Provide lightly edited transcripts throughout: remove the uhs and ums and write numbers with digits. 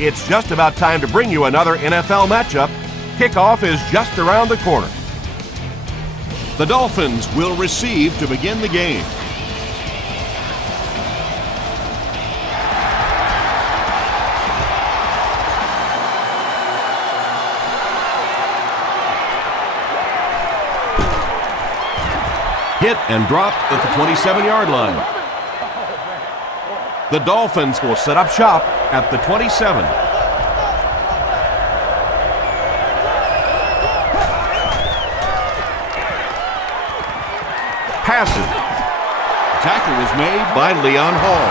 it's just about time to bring you another NFL matchup. Kickoff is just around the corner. The Dolphins will receive to begin the game. Hit and drop at the 27-yard line. The Dolphins will set up shop at the 27. Passes. Tackle was made by Leon Hall.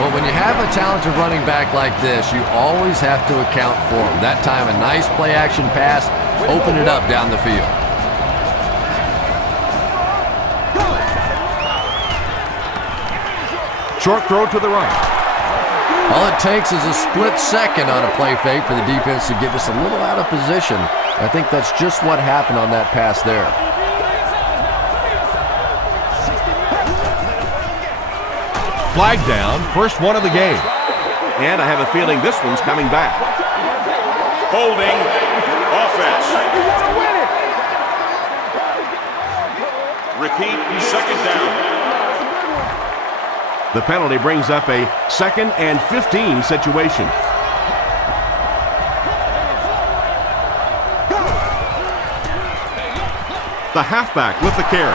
Well, when you have a talented running back like this, you always have to account for him. That time, a nice play-action pass opened it up down the field. Short throw to the right. All it takes is a split second on a play fake for the defense to get just a little out of position. I think that's just what happened on that pass there. Flag down, first one of the game. And I have a feeling this one's coming back. Holding offense. Repeat, second down. The penalty brings up a 2nd and 15 situation. The halfback with the carry.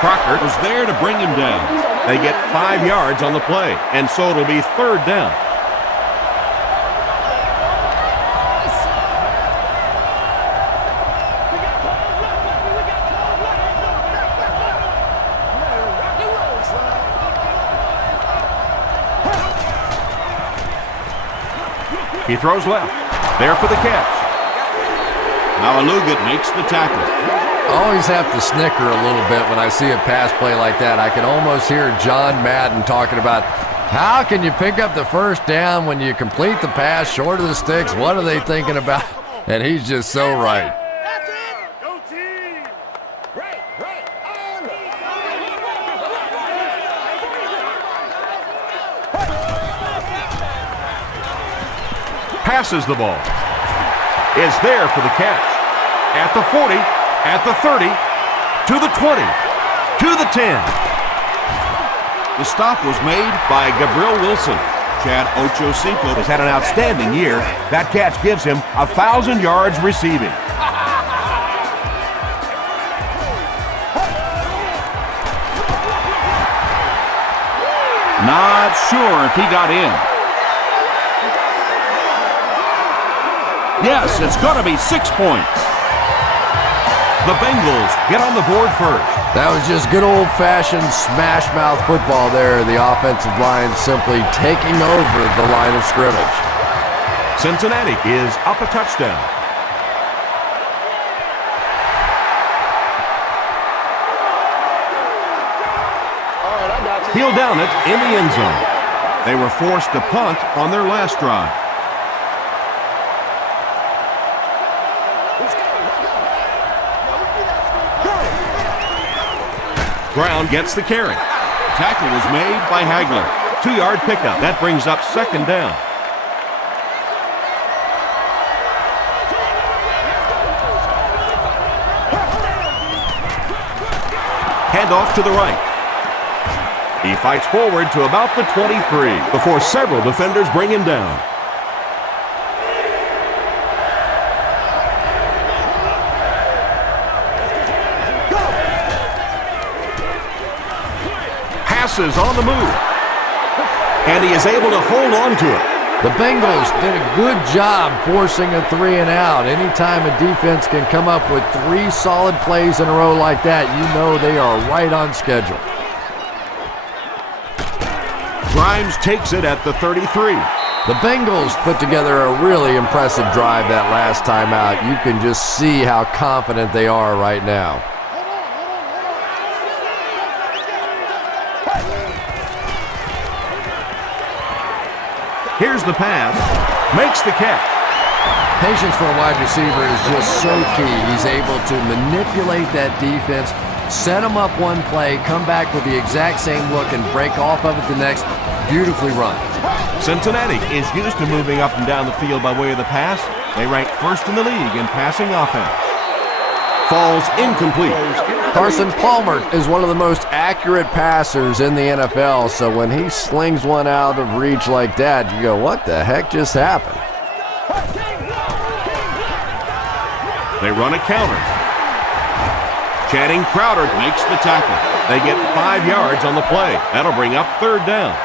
Crocker was there to bring him down. They get 5 yards on the play, and so it'll be 3rd down. He throws left. There for the catch. Now Alugat makes the tackle. I always have to snicker a little bit when I see a pass play like that. I can almost hear John Madden talking about how can you pick up the first down when you complete the pass short of the sticks? What are they thinking about? And he's just so right. Passes the ball. Is there for the catch. At the 40, at the 30, to the 20, to the 10. The stop was made by Gabriel Wilson. Chad Ochocinco has had an outstanding year. That catch gives him 1,000 yards receiving. Not sure if he got in. Yes, it's going to be 6 points. The Bengals get on the board first. That was just good old-fashioned smash-mouth football there. The offensive line simply taking over the line of scrimmage. Cincinnati is up a touchdown. He'll down it in the end zone. They were forced to punt on their last drive. Brown gets the carry. Tackle was made by Hagler. 2-yard pickup. That brings up 2nd down. Handoff to the right. He fights forward to about the 23 before several defenders bring him down. Passes on the move. And he is able to hold on to it. The Bengals did a good job forcing a 3 and out. Anytime a defense can come up with 3 solid plays in a row like that, you know they are right on schedule. Grimes takes it at the 33. The Bengals put together a really impressive drive that last time out. You can just see how confident they are right now. Here's the pass. Makes the catch. Patience for a wide receiver is just so key. He's able to manipulate that defense, set them up one play, come back with the exact same look, and break off of it the next. Beautifully run. Cincinnati is used to moving up and down the field by way of the pass. They rank first in the league in passing offense. Falls incomplete. Carson Palmer is one of the most accurate passers in the NFL, so when he slings one out of reach like that, you go, what the heck just happened? They run a counter. Channing Crowder makes the tackle. They get 5 yards on the play. That'll bring up 3rd down.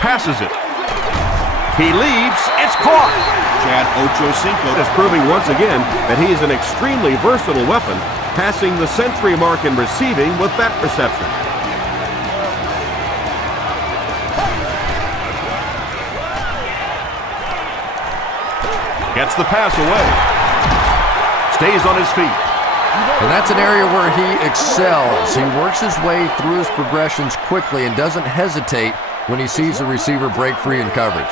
Passes it. He leaps. It's caught. Chad Ochocinco is proving once again that he is an extremely versatile weapon, passing the century mark in receiving with that reception. Gets the pass away. Stays on his feet. And that's an area where he excels. He works his way through his progressions quickly and doesn't hesitate when he sees the receiver break free in coverage.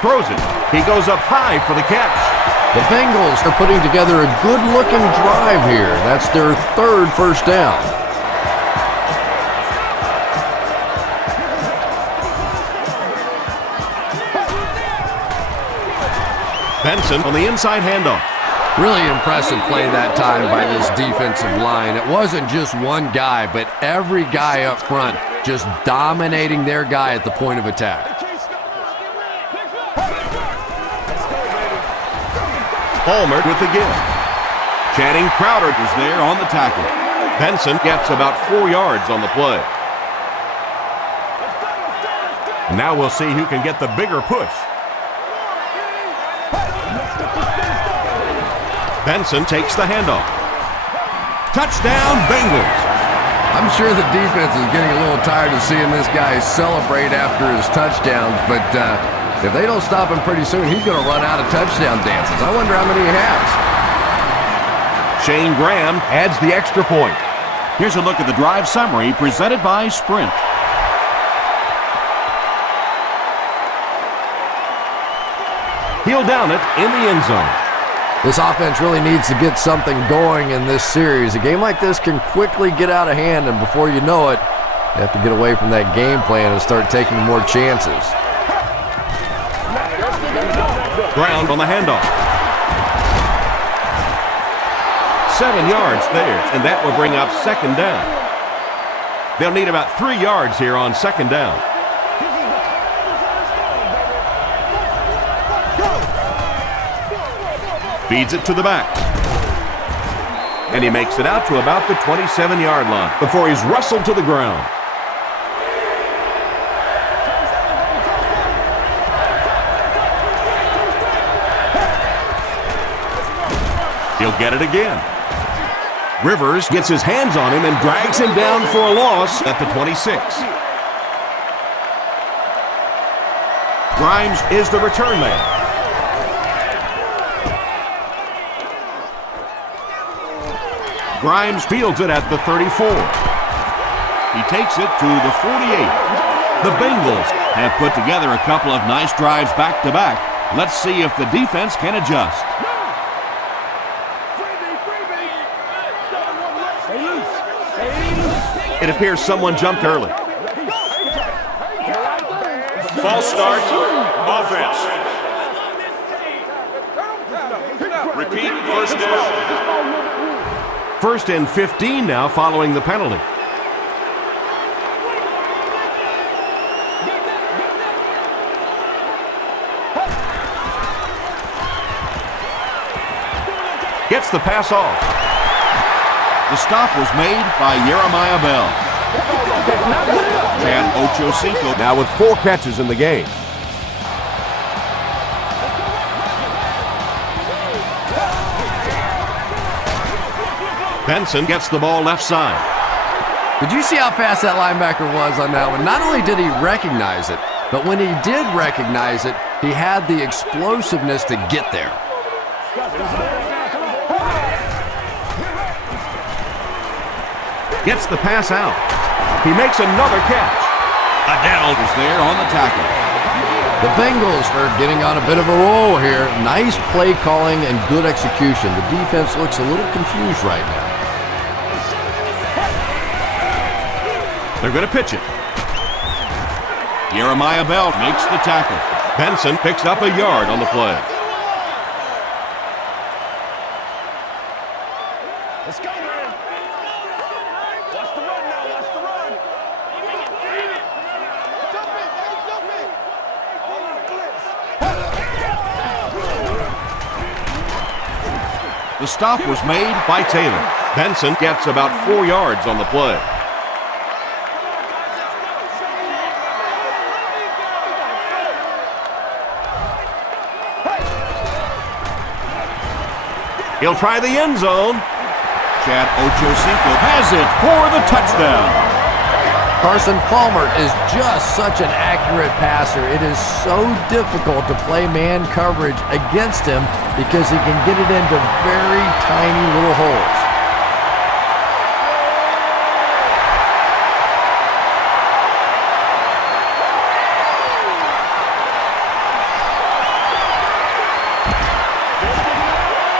Throws it. He goes up high for the catch. The Bengals are putting together a good-looking drive here. That's their 3rd first down. Benson on the inside handoff. Really impressive play that time by this defensive line. It wasn't just one guy, but every guy up front just dominating their guy at the point of attack. Palmer with the give. Channing Crowder is there on the tackle. Benson gets about 4 yards on the play. And now we'll see who can get the bigger push. Benson takes the handoff. Touchdown, Bengals. I'm sure the defense is getting a little tired of seeing this guy celebrate after his touchdowns, but if they don't stop him pretty soon, he's going to run out of touchdown dances. I wonder how many he has. Shane Graham adds the extra point. Here's a look at the drive summary presented by Sprint. He'll down it in the end zone. This offense really needs to get something going in this series. A game like this can quickly get out of hand, and before you know it, you have to get away from that game plan and start taking more chances. Ground on the handoff. 7 yards there, and that will bring up 2nd down. They'll need about 3 yards here on 2nd down. Feeds it to the back. And he makes it out to about the 27-yard line before he's wrestled to the ground. He'll get it again. Rivers gets his hands on him and drags him down for a loss at the 26. Grimes is the return man. Grimes fields it at the 34. He takes it to the 48. The Bengals have put together a couple of nice drives back-to-back. Let's see if the defense can adjust. It appears someone jumped early. False start. Offense. Repeat, 1st down. 1st and 15 now following the penalty. Gets the pass off. The stop was made by Jeremiah Bell. Chad Ochocinco now with 4 catches in the game. Benson gets the ball left side. Did you see how fast that linebacker was on that one? Not only did he recognize it, but when he did recognize it, he had the explosiveness to get there. Gets the pass out. He makes another catch. A down is there on the tackle. The Bengals are getting on a bit of a roll here. Nice play calling and good execution. The defense looks a little confused right now. They're going to pitch it. Jeremiah Bell makes the tackle. Benson picks up a yard on the play. Let's go, man. Watch the run now. Watch the run. Jump it, baby, jump it. All in the blitz. The stop was made by Taylor. Benson gets about 4 yards on the play. He'll try the end zone. Chad Ochocinco has it for the touchdown. Carson Palmer is just such an accurate passer. It is so difficult to play man coverage against him because he can get it into very tiny little holes.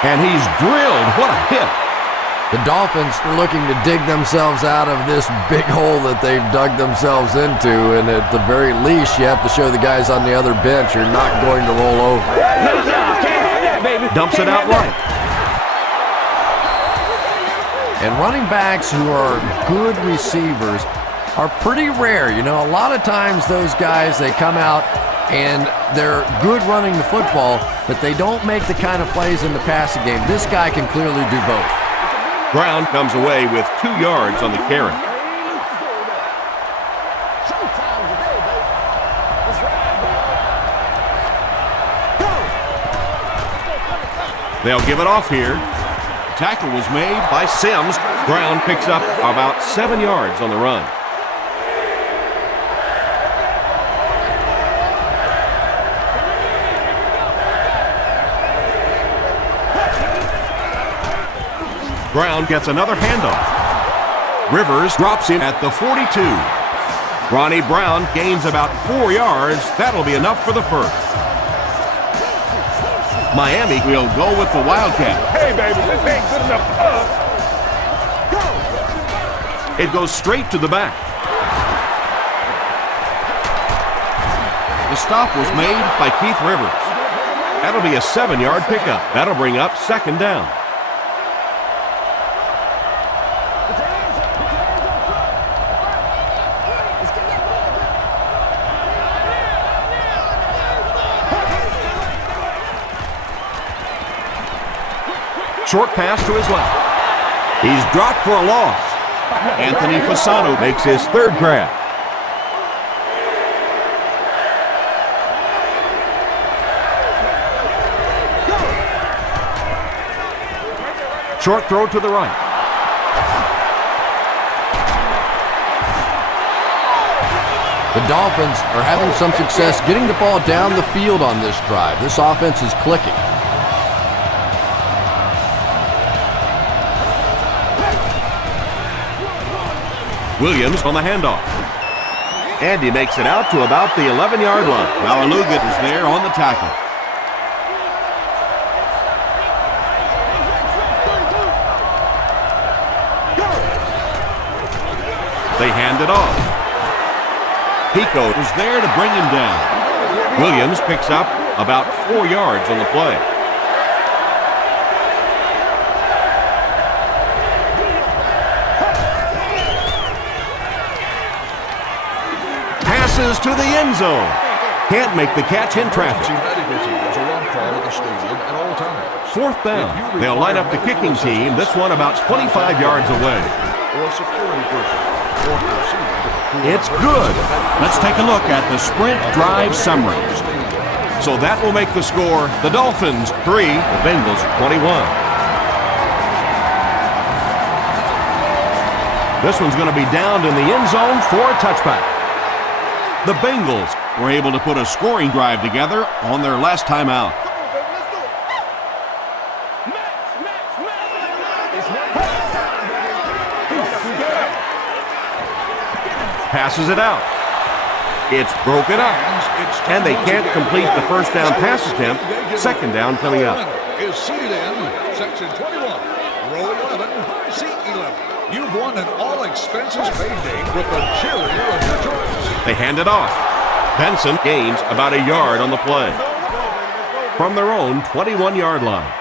And he's drilled. What a hit. The Dolphins are looking to dig themselves out of this big hole that they've dug themselves into, and at the very least, you have to show the guys on the other bench you're not going to roll over. Dumps it out right. And running backs who are good receivers are pretty rare. You know, a lot of times those guys, they come out and they're good running the football, but they don't make the kind of plays in the passing game. This guy can clearly do both. Brown comes away with 2 yards on the carry. They'll give it off here. Tackle was made by Sims. Brown picks up about 7 yards on the run. Brown gets another handoff. Rivers drops him at the 42. Ronnie Brown gains about 4 yards. That'll be enough for the first. Miami will go with the Wildcat. Hey, baby, this ain't good enough for us. It goes straight to the back. The stop was made by Keith Rivers. That'll be a 7-yard pickup. That'll bring up 2nd down. Short pass to his left. He's dropped for a loss. Anthony Fasano makes his 3rd grab. Short throw to the right. The Dolphins are having some success getting the ball down the field on this drive. This offense is clicking. Williams on the handoff. And he makes it out to about the 11-yard line. Malaluga is there on the tackle. They hand it off. Pico is there to bring him down. Williams picks up about 4 yards on the play. Passes to the end zone. Can't make the catch in traffic. 4th down. They'll line up the kicking team. This one about 25 yards away. It's good. Let's take a look at the sprint drive summary. So that will make the score the Dolphins 3, the Bengals 21. This one's going to be downed in the end zone for a touchback. The Bengals were able to put a scoring drive together on their last time out. Passes it out. It's broken up. And they can't complete the first down pass attempt. Second down coming up. Is seated in section 21, row 11, seat 11. You've won an all-expenses paid day with the cheerleader of your choice. They hand it off. Benson gains about a yard on the play. From their own 21-yard line.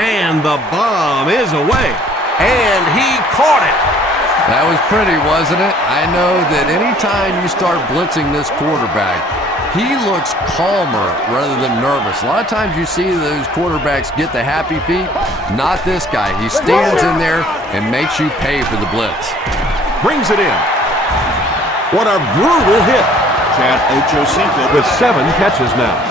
And the bomb is away. And he caught it. That was pretty, wasn't it? I know that anytime you start blitzing this quarterback, he looks calmer rather than nervous. A lot of times you see those quarterbacks get the happy feet. Not this guy. He stands in there and makes you pay for the blitz. Brings it in. What a brutal hit. Chad Ochocinco with 7 catches now.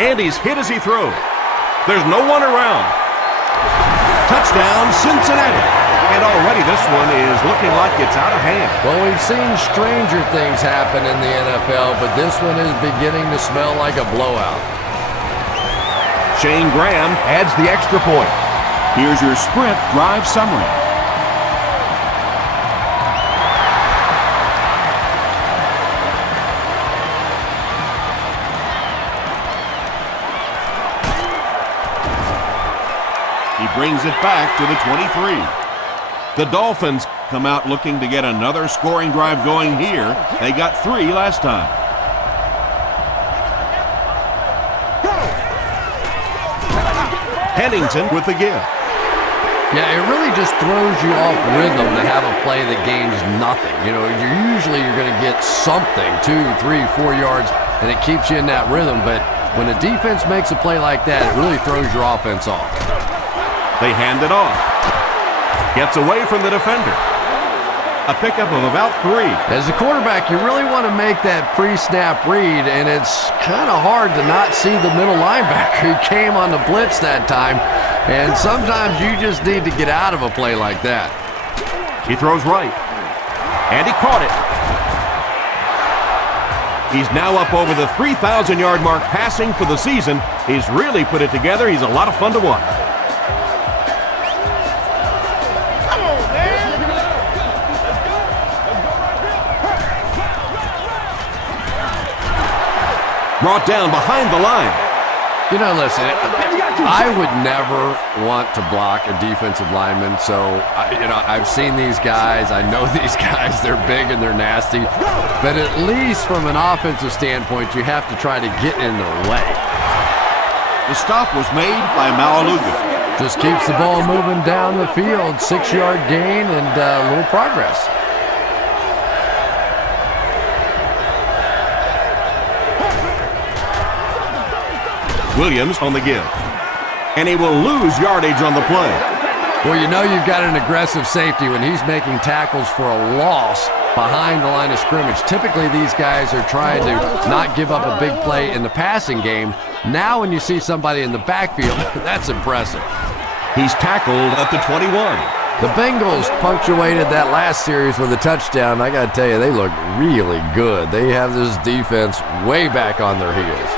And he's hit as he throws. There's no one around. Touchdown, Cincinnati. And already this one is looking like it's out of hand. Well, we've seen stranger things happen in the NFL, but this one is beginning to smell like a blowout. Shane Graham adds the extra point. Here's your sprint drive summary. Brings it back to the 23. The Dolphins come out looking to get another scoring drive going here. They got 3 last time. Pennington with the give. Yeah, it really just throws you off rhythm to have a play that gains nothing. You know, you're going to get something, 2, 3, 4 yards, and it keeps you in that rhythm. But when a defense makes a play like that, it really throws your offense off. They hand it off. Gets away from the defender. A pickup of about 3. As a quarterback, you really want to make that pre-snap read, and it's kind of hard to not see the middle linebacker who came on the blitz that time. And sometimes you just need to get out of a play like that. He throws right. And he caught it. He's now up over the 3,000-yard mark passing for the season. He's really put it together. He's a lot of fun to watch. Brought down behind the line. You know, listen, I would never want to block a defensive lineman. So, I've seen these guys. I know these guys. They're big and they're nasty. But at least from an offensive standpoint, you have to try to get in their way. The stop was made by Malaluga. Just keeps the ball moving down the field. 6-yard gain and a little progress. Williams on the give. And he will lose yardage on the play. Well, you know you've got an aggressive safety when he's making tackles for a loss behind the line of scrimmage. Typically, these guys are trying to not give up a big play in the passing game. Now, when you see somebody in the backfield, that's impressive. He's tackled at the 21. The Bengals punctuated that last series with a touchdown. I got to tell you, they look really good. They have this defense way back on their heels.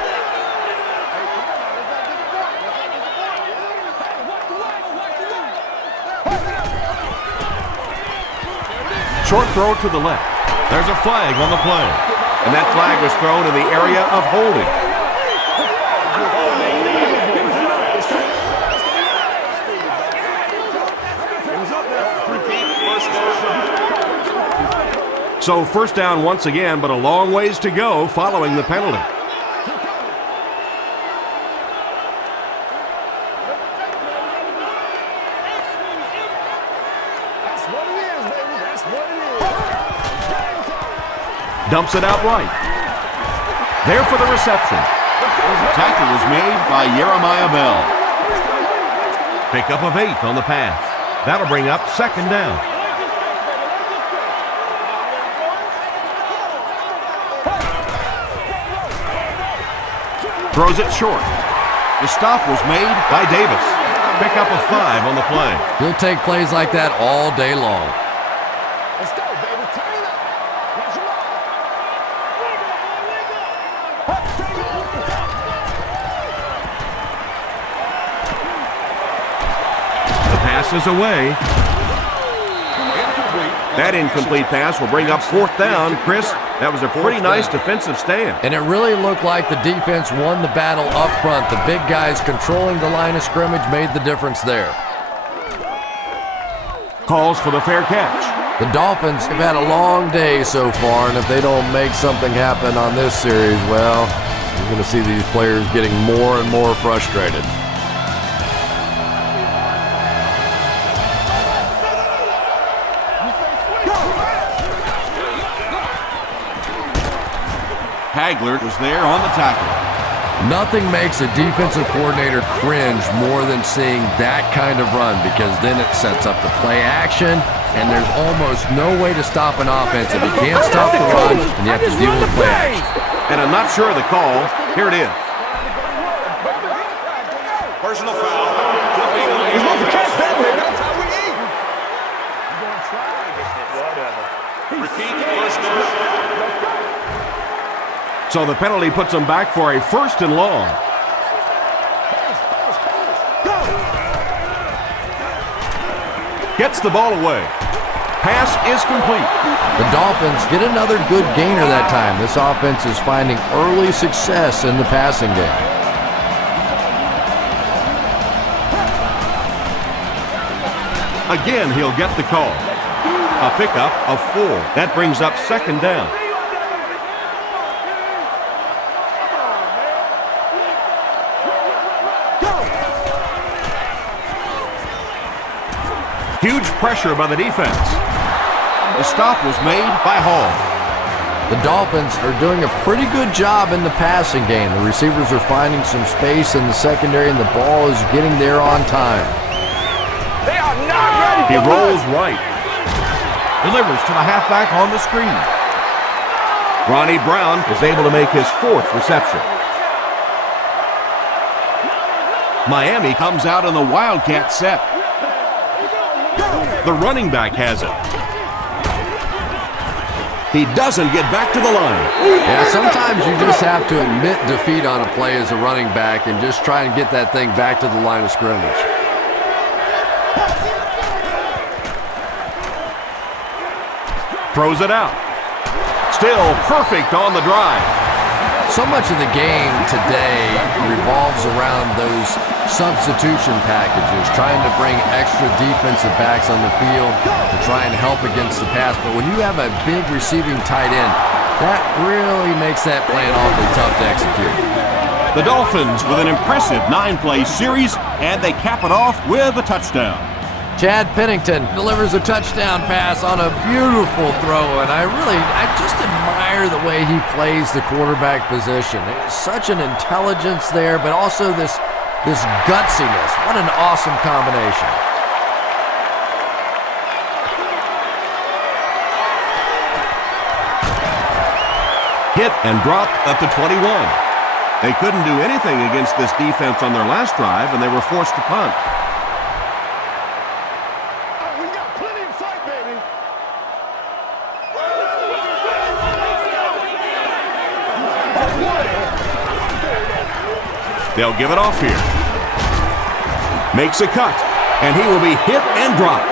Short throw to the left. There's a flag on the play. And that flag was thrown in the area of holding. So first down once again, but a long ways to go following the penalty. Dumps it out right. There for the reception. Tackle was made by Jeremiah Bell. Pickup of 8 on the pass. That'll bring up second down. Throws it short. The stop was made by Davis. Pick up a 5 on the play. He'll take plays like that all day long. Let's go, baby. Turn it up. Watch him out. The pass is away. That incomplete pass will bring up 4th down. Chris, that was a pretty nice defensive stand. And it really looked like the defense won the battle up front. The big guys controlling the line of scrimmage made the difference there. Calls for the fair catch. The Dolphins have had a long day so far, and if they don't make something happen on this series, well, you're going to see these players getting more and more frustrated. Hagler was there on the tackle. Nothing makes a defensive coordinator cringe more than seeing that kind of run, because then it sets up the play action, and there's almost no way to stop an offense if you can't stop the run and you have to deal with play action. And I'm not sure of the call. Here it is. Personal foul. Flipping lane. He's supposed to catch that, man. That's how we eat. Repeat first down. So the penalty puts them back for a 1st and long. Gets the ball away. Pass is complete. The Dolphins get another good gainer that time. This offense is finding early success in the passing game. Again, he'll get the call. A pickup of 4. That brings up 2nd down. Huge pressure by the defense. The stop was made by Hall. The Dolphins are doing a pretty good job in the passing game. The receivers are finding some space in the secondary, and the ball is getting there on time. They are not ready. He rolls right. Delivers to the halfback on the screen. Ronnie Brown is able to make his 4th reception. Miami comes out in the Wildcat set. The running back has it. He doesn't get back to the line. Yeah, sometimes you just have to admit defeat on a play as a running back and just try and get that thing back to the line of scrimmage. Throws it out. Still perfect on the drive. So much of the game today revolves around those substitution packages, trying to bring extra defensive backs on the field to try and help against the pass. But when you have a big receiving tight end, that really makes that plan awfully tough to execute. The Dolphins with an impressive 9-play series, and they cap it off with a touchdown. Chad Pennington delivers a touchdown pass on a beautiful throw, and I just admire the way he plays the quarterback position. There's such an intelligence there, but also this gutsiness. What an awesome combination. Hit and dropped at the 21. They couldn't do anything against this defense on their last drive, and they were forced to punt. We got plenty to fight, baby. They'll give it off here. Makes a cut, and he will be hit and dropped.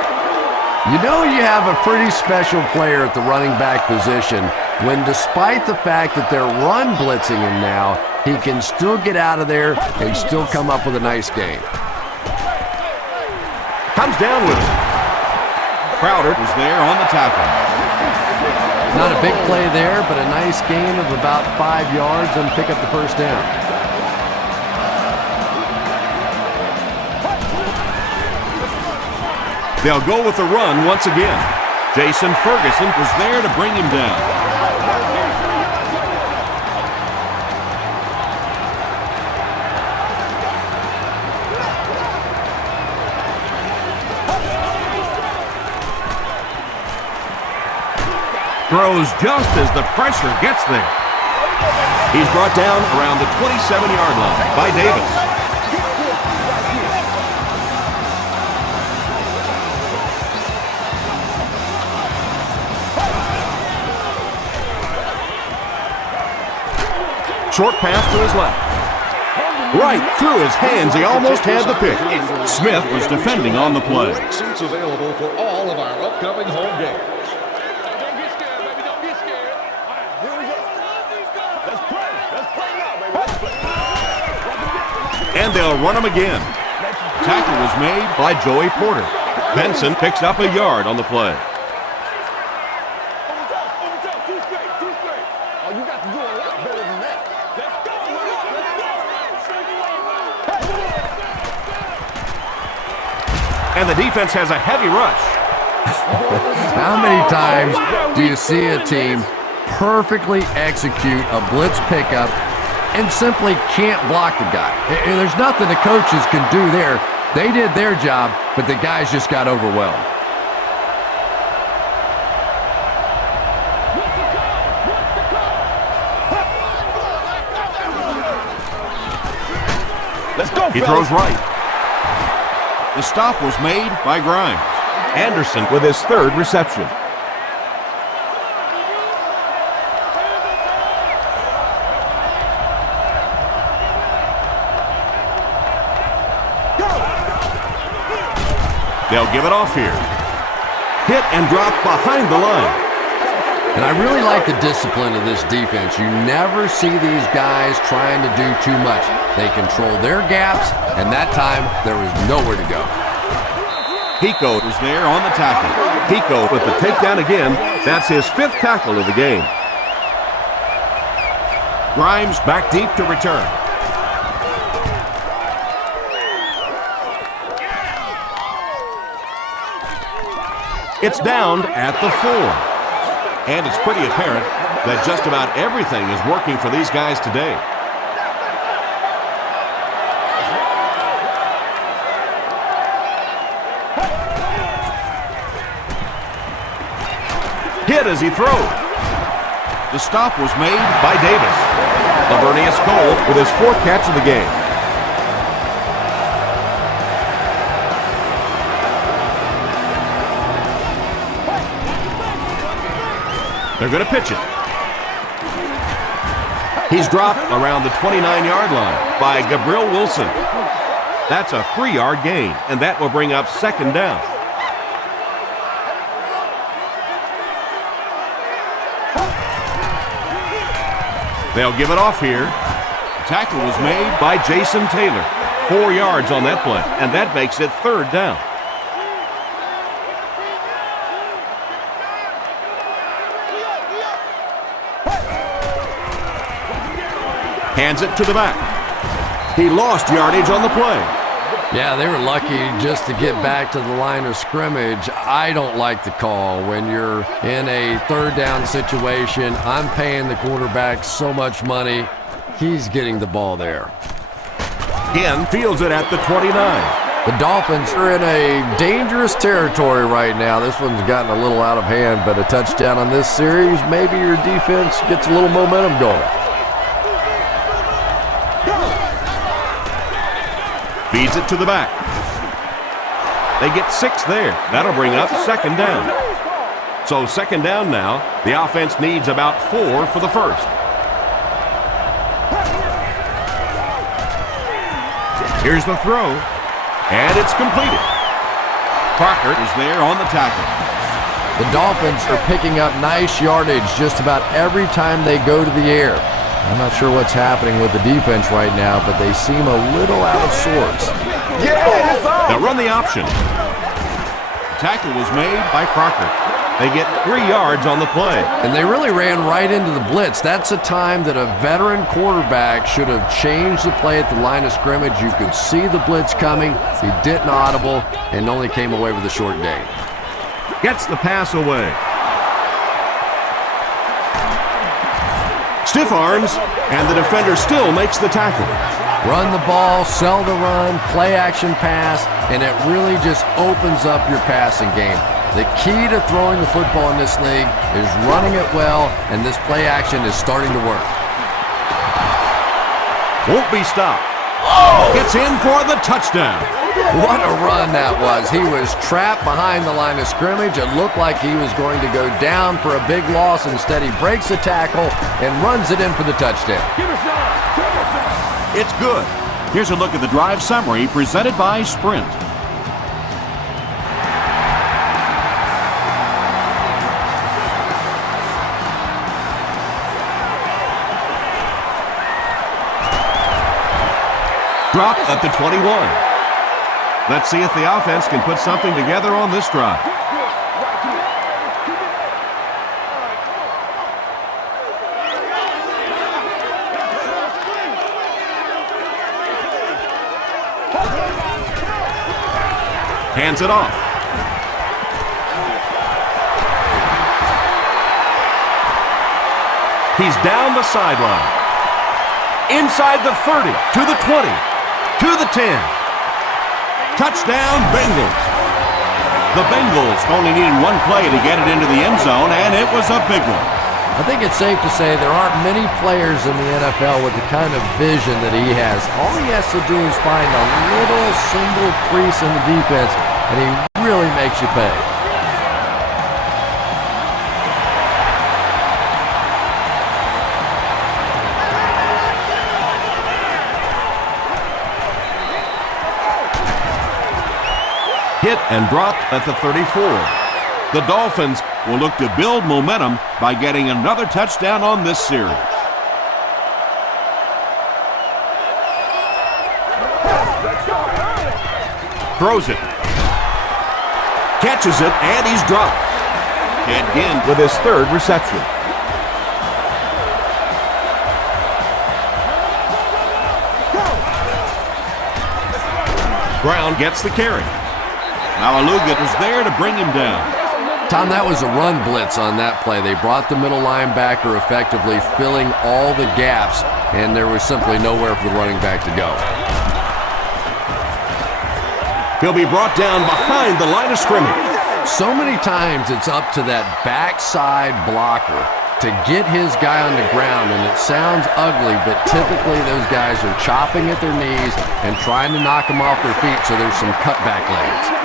You know you have a pretty special player at the running back position when, despite the fact that they're run blitzing him now, he can still get out of there and still come up with a nice gain. Comes down with it. Crowder was there on the tackle. Not a big play there, but a nice gain of about 5 yards and pick up the 1st down. They'll go with the run once again. Jason Ferguson was there to bring him down. Throws just as the pressure gets there. He's brought down around the 27-yard line by Davis. Short pass to his left. Right through his hands. He almost had the pick. Smith was defending on the play. Great seats available for all of our upcoming home games. Don't get scared, baby. Don't get scared. All right, here we go. Let's play. Let's play now, baby. Let's play. And they'll run him again. Tackle was made by Joey Porter. Benson picks up a yard on the play. Too straight. Oh, you got to do a lot better than that. Let's go. And the defense has a heavy rush. How many times do you see a team perfectly execute a blitz pickup and simply can't block the guy? There's nothing the coaches can do there. They did their job, but the guys just got overwhelmed. Let's go, He throws right. The stop was made by Grimes. Anderson with his third reception. They'll give it off here. Hit and drop behind the line. And I really like the discipline of this defense. You never see these guys trying to do too much. They control their gaps, and that time there was nowhere to go. Pico is there on the tackle. Pico with the takedown again. That's his fifth tackle of the game. Grimes back deep to return. It's down at the 4. And it's pretty apparent that just about everything is working for these guys today. Hit as he throws. The stop was made by Davis. Lavernius Cole with his fourth catch of the game. They're going to pitch it. He's dropped around the 29-yard line by Gabriel Wilson. That's a 3-yard gain, and that will bring up second down. They'll give it off here. Tackle was made by Jason Taylor. 4 yards on that play, and that makes it third down. Hands it to the back. He lost yardage on the play. Yeah, they were lucky just to get back to the line of scrimmage. I don't like the call when you're in a third down situation. I'm paying the quarterback so much money. He's getting the ball there. Again, fields it at the 29. The Dolphins are in a dangerous territory right now. This one's gotten a little out of hand, but a touchdown on this series, maybe your defense gets a little momentum going. Feeds it to the back. They get 6 there. That'll bring up second down. So second down now. The offense needs about 4 for the first. Here's the throw. And it's completed. Crocker is there on the tackle. The Dolphins are picking up nice yardage just about every time they go to the air. I'm not sure what's happening with the defense right now, but they seem a little out of sorts. They'll run the option. Tackle was made by Crocker. They get 3 yards on the play. And they really ran right into the blitz. That's a time that a veteran quarterback should have changed the play at the line of scrimmage. You could see the blitz coming. He didn't audible and only came away with a short gain. Gets the pass away. Stiff arms, and the defender still makes the tackle. Run the ball, sell the run, play action pass, and it really just opens up your passing game. The key to throwing the football in this league is running it well, and this play action is starting to work. Won't be stopped. Gets in for the touchdown. What a run that was. He was trapped behind the line of scrimmage. It looked like he was going to go down for a big loss. Instead, he breaks the tackle and runs it in for the touchdown. Give us some. It's good. Here's a look at the drive summary presented by Sprint. Dropped at the 21. Let's see if the offense can put something together on this drive. Hands it off. He's down the sideline. Inside the 30, to the 20, to the 10. Touchdown, Bengals. The Bengals only needed one play to get it into the end zone, and it was a big one. I think it's safe to say there aren't many players in the NFL with the kind of vision that he has. All he has to do is find a little single crease in the defense, and he really makes you pay. Hit and dropped at the 34. The Dolphins will look to build momentum by getting another touchdown on this series. Throws it. Catches it, and he's dropped. Again with his third reception. Brown gets the carry. Malaluga was there to bring him down. Tom, that was a run blitz on that play. They brought the middle linebacker effectively filling all the gaps, and there was simply nowhere for the running back to go. He'll be brought down behind the line of scrimmage. So many times it's up to that backside blocker to get his guy on the ground, and it sounds ugly, but typically those guys are chopping at their knees and trying to knock them off their feet, so there's some cutback lanes.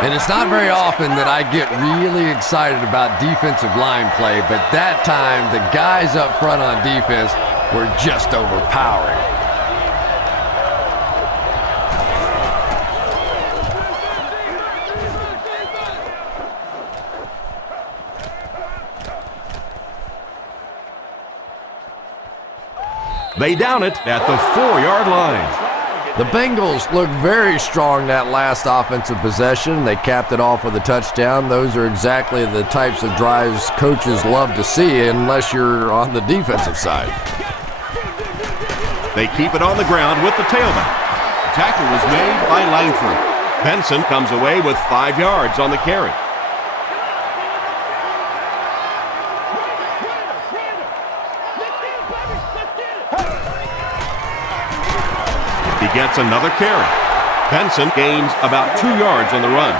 And it's not very often that I get really excited about defensive line play, but that time the guys up front on defense were just overpowering. They down it at the 4-yard line. The Bengals looked very strong that last offensive possession. They capped it off with a touchdown. Those are exactly the types of drives coaches love to see unless you're on the defensive side. They keep it on the ground with the tailback. The tackle was made by Langford. Benson comes away with 5 yards on the carry. He gets another carry. Benson gains about 2 yards on the run.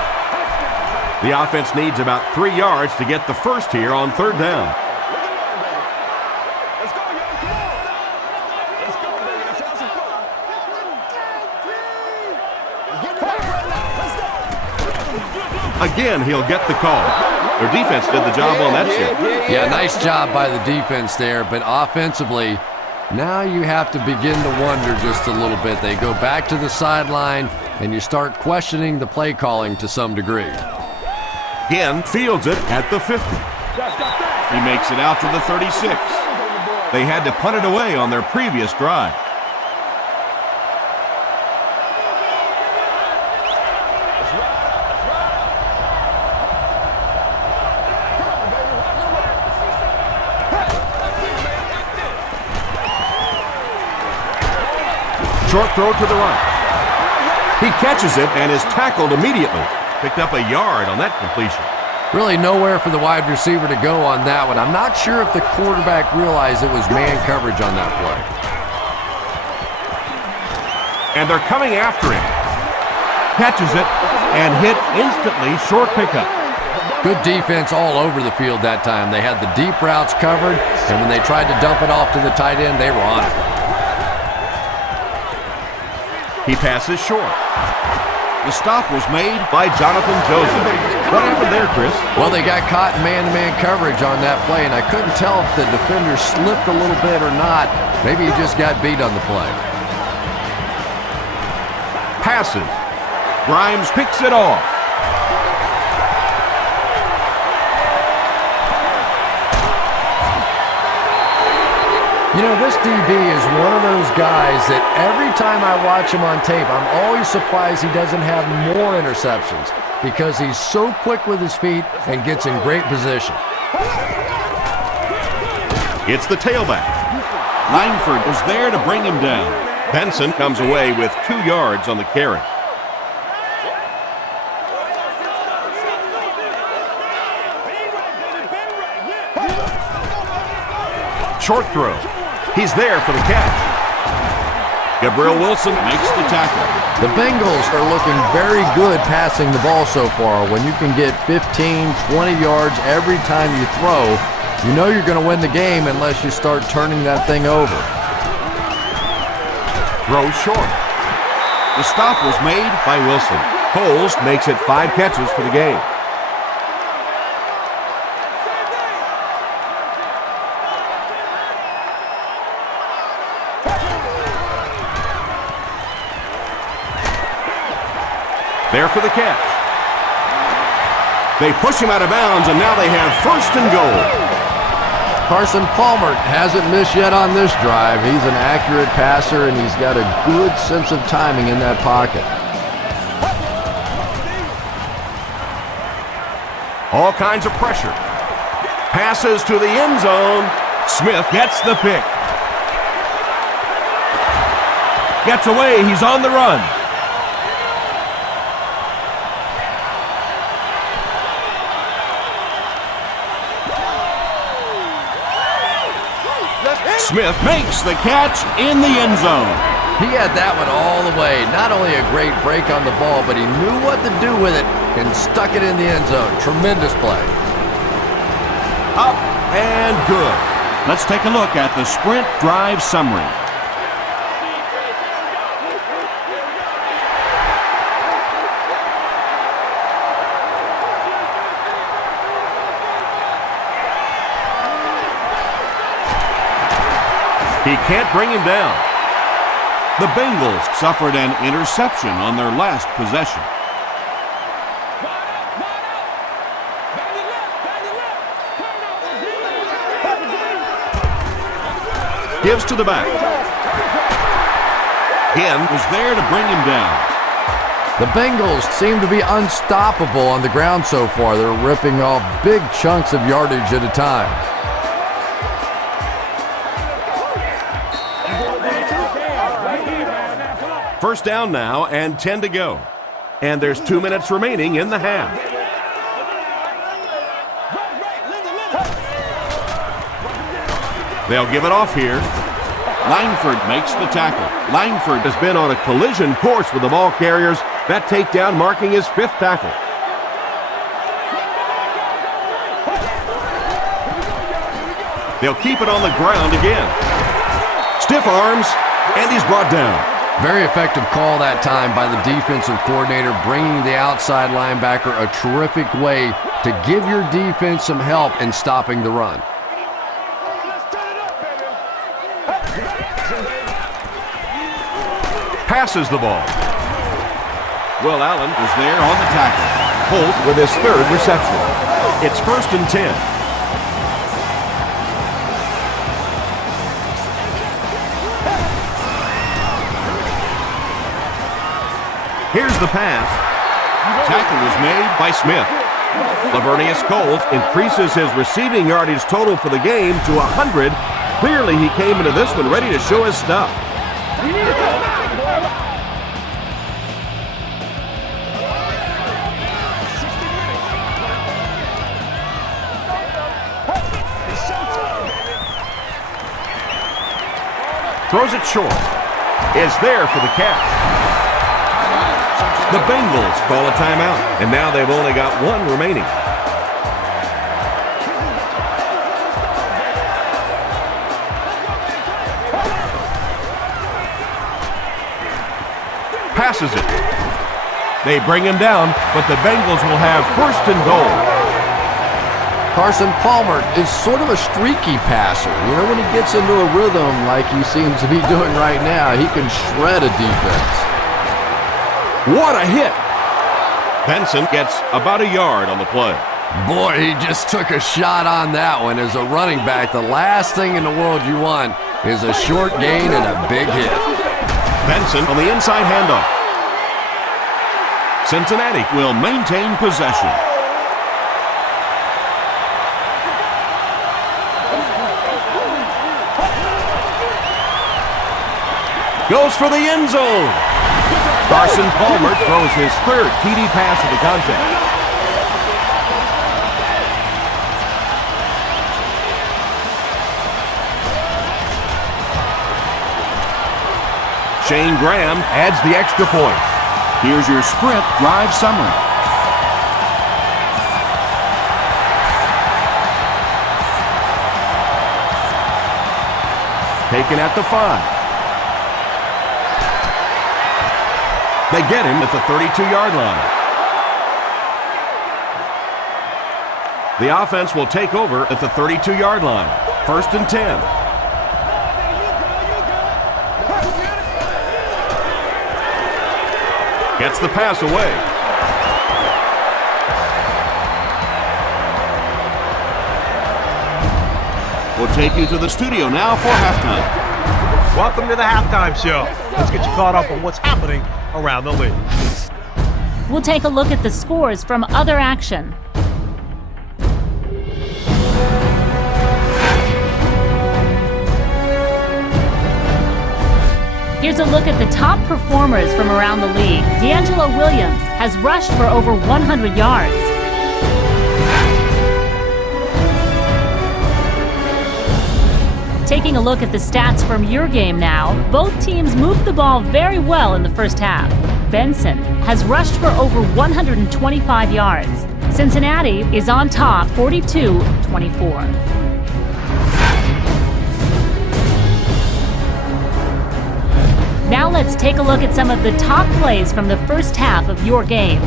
The offense needs about 3 yards to get the first here on third down. Again, he'll get the call. Their defense did the job on that shit. Yeah, nice job by the defense there, but offensively, now you have to begin to wonder just a little bit. They go back to the sideline, and you start questioning the play calling to some degree. Again, fields it at the 50. He makes it out to the 36. They had to punt it away on their previous drive. Short throw to the right. He catches it and is tackled immediately. Picked up a yard on that completion. Really nowhere for the wide receiver to go on that one. I'm not sure if the quarterback realized it was man coverage on that play. And they're coming after him. Catches it and hit instantly. Short pickup. Good defense all over the field that time. They had the deep routes covered, and when they tried to dump it off to the tight end, they were on it. He passes short. The stop was made by Jonathan Joseph. What happened there, Chris? Well, they got caught in man-to-man coverage on that play, and I couldn't tell if the defender slipped a little bit or not. Maybe he just got beat on the play. passes. Grimes picks it off. You know, this DB is one of those guys that every time I watch him on tape, I'm always surprised he doesn't have more interceptions because he's so quick with his feet and gets in great position. It's the tailback. Langford was there to bring him down. Benson comes away with 2 yards on the carry. Short throw. He's there for the catch. Gabriel Wilson makes the tackle. The Bengals are looking very good passing the ball so far. When you can get 15, 20 yards every time you throw, you know you're going to win the game unless you start turning that thing over. Throw short. The stop was made by Wilson. Coles makes it 5 catches for the game. There for the catch. They push him out of bounds, and now they have 1st and goal. Carson Palmer hasn't missed yet on this drive. He's an accurate passer, and he's got a good sense of timing in that pocket. All kinds of pressure. Passes to the end zone. Smith gets the pick. Gets away. He's on the run. Smith makes the catch in the end zone. He had that one all the way. Not only a great break on the ball, but he knew what to do with it and stuck it in the end zone. Tremendous play. Up and good. Let's take a look at the sprint drive summary. He can't bring him down. The Bengals suffered an interception on their last possession. Gives to the back. Hinn was there to bring him down. The Bengals seem to be unstoppable on the ground so far. They're ripping off big chunks of yardage at a time. First down now and 10 to go. And there's 2 minutes remaining in the half. They'll give it off here. Langford makes the tackle. Langford has been on a collision course with the ball carriers. That takedown marking his 5th tackle. They'll keep it on the ground again. Stiff arms, and he's brought down. Very effective call that time by the defensive coordinator, bringing the outside linebacker a terrific way to give your defense some help in stopping the run. Passes the ball. Will Allen is there on the tackle. Holt with his 3rd reception. It's 1st and 10. Here's the pass. Tackle was made by Smith. Lavernius Coles increases his receiving yardage total for the game to 100. Clearly, he came into this one ready to show his stuff. Throws it short. Is there for the catch. The Bengals call a timeout, and now they've only got 1 remaining. Passes it. They bring him down, but the Bengals will have 1st and goal. Carson Palmer is sort of a streaky passer. You know, when he gets into a rhythm like he seems to be doing right now, he can shred a defense. What a hit! Benson gets about a yard on the play. Boy, he just took a shot on that one. As a running back, the last thing in the world you want is a short gain and a big hit. Benson on the inside handoff. Cincinnati will maintain possession. Goes for the end zone. Carson Palmer throws his third TD pass of the contest. Shane Graham adds the extra point. Here's your sprint drive summary. Taken at the 5. They get him at the 32-yard line. The offense will take over at the 32-yard line. 1st and 10. Gets the pass away. We'll take you to the studio now for halftime. Welcome to the halftime show. Let's get you caught up on what's happening around the league. We'll take a look at the scores from other action. Here's a look at the top performers from around the league. D'Angelo Williams has rushed for over 100 yards. Taking a look at the stats from your game now, both teams moved the ball very well in the first half. Benson has rushed for over 125 yards. Cincinnati is on top 42-24. Now let's take a look at some of the top plays from the first half of your game.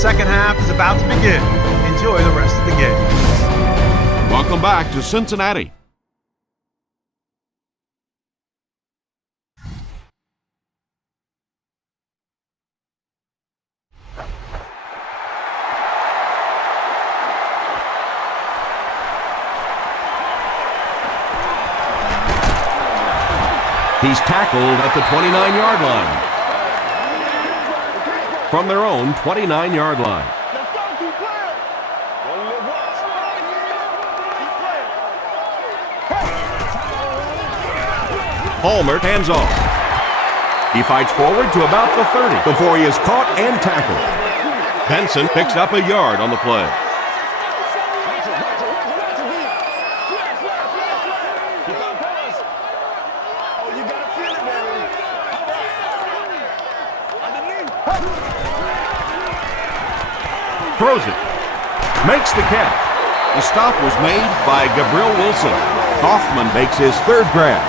Second half is about to begin. Enjoy the rest of the game. Welcome back to Cincinnati. He's tackled at the 29-yard line. From their own 29-yard line. Let's go, keep playing. Only live once. Keep playing. Palmer hands off. He fights forward to about the 30 before he is caught and tackled. Benson picks up a yard on the play. Keep on pass. Oh, you got to feel it, baby. Underneath. Throws it. Makes the catch. The stop was made by Gabriel Wilson. Hoffman makes his third grab.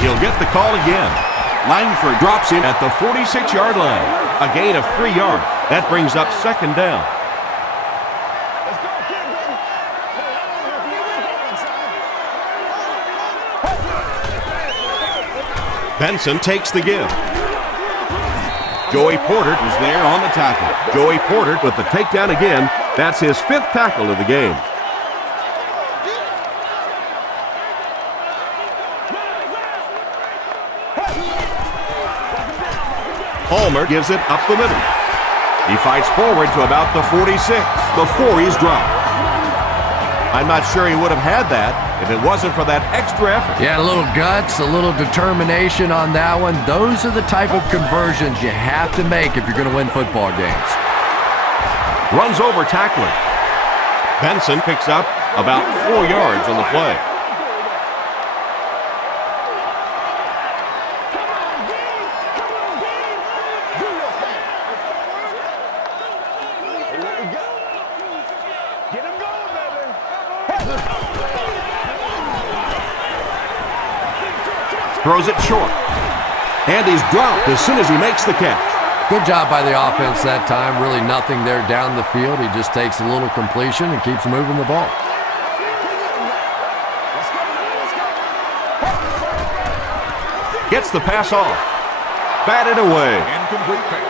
He'll get the call again. Langford drops in at the 46-yard line. A gain of 3 yards. That brings up second down. Benson takes the give. Joey Porter is there on the tackle. Joey Porter with the takedown again That's his 5th tackle of the game. Palmer gives it up the middle. He fights forward to about the 46 before he's dropped. I'm not sure he would have had that if it wasn't for that extra effort. Yeah, a little guts, a little determination on that one. Those are the type of conversions you have to make if you're going to win football games. Runs over tackler. Benson picks up about 4 yards on the play. Throws it short. And he's dropped as soon as he makes the catch. Good job by the offense that time. Really nothing there down the field. He just takes a little completion and keeps moving the ball. Gets the pass off. Batted away.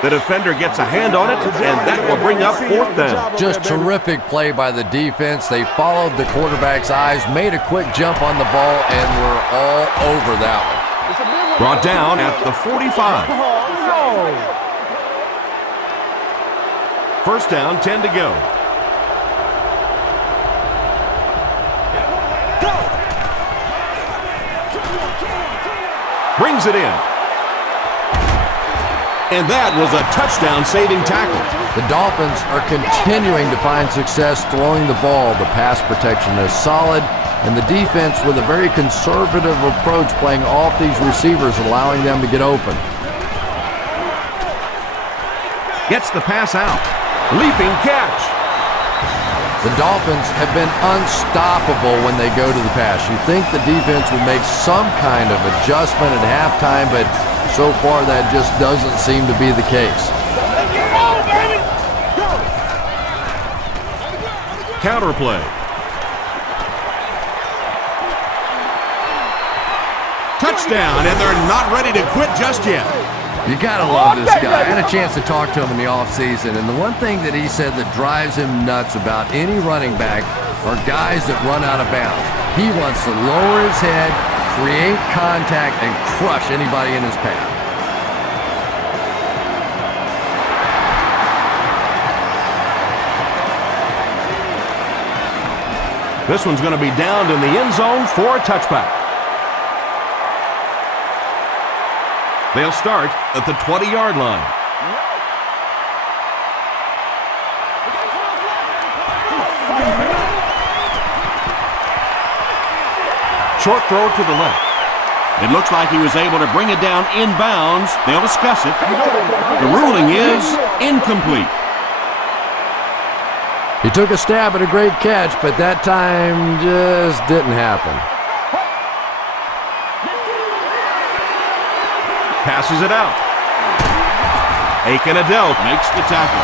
The defender gets a hand on it, and that will bring up 4th down. Just terrific play by the defense. They followed the quarterback's eyes, made a quick jump on the ball, and were all over that one. Brought down at the 45. First down, 10 to go. Brings it in. And that was a touchdown-saving tackle. The Dolphins are continuing to find success throwing the ball. The pass protection is solid, and the defense with a very conservative approach playing off these receivers, allowing them to get open. Gets the pass out. Leaping catch. The Dolphins have been unstoppable when they go to the pass. You think the defense will make some kind of adjustment at halftime, but so far that just doesn't seem to be the case. Counter play. Touchdown, and they're not ready to quit just yet. You gotta love this guy. I had a chance to talk to him in the offseason, and the one thing that he said that drives him nuts about any running back are guys that run out of bounds. He wants to lower his head, create contact, and crush anybody in his path. This one's going to be downed in the end zone for a touchback. They'll start at the 20-yard line. Short throw to the left. It looks like he was able to bring it down inbounds. They'll discuss it. The ruling is incomplete. He took a stab at a great catch, but that time just didn't happen. Passes it out. Aiken-Adelt makes the tackle.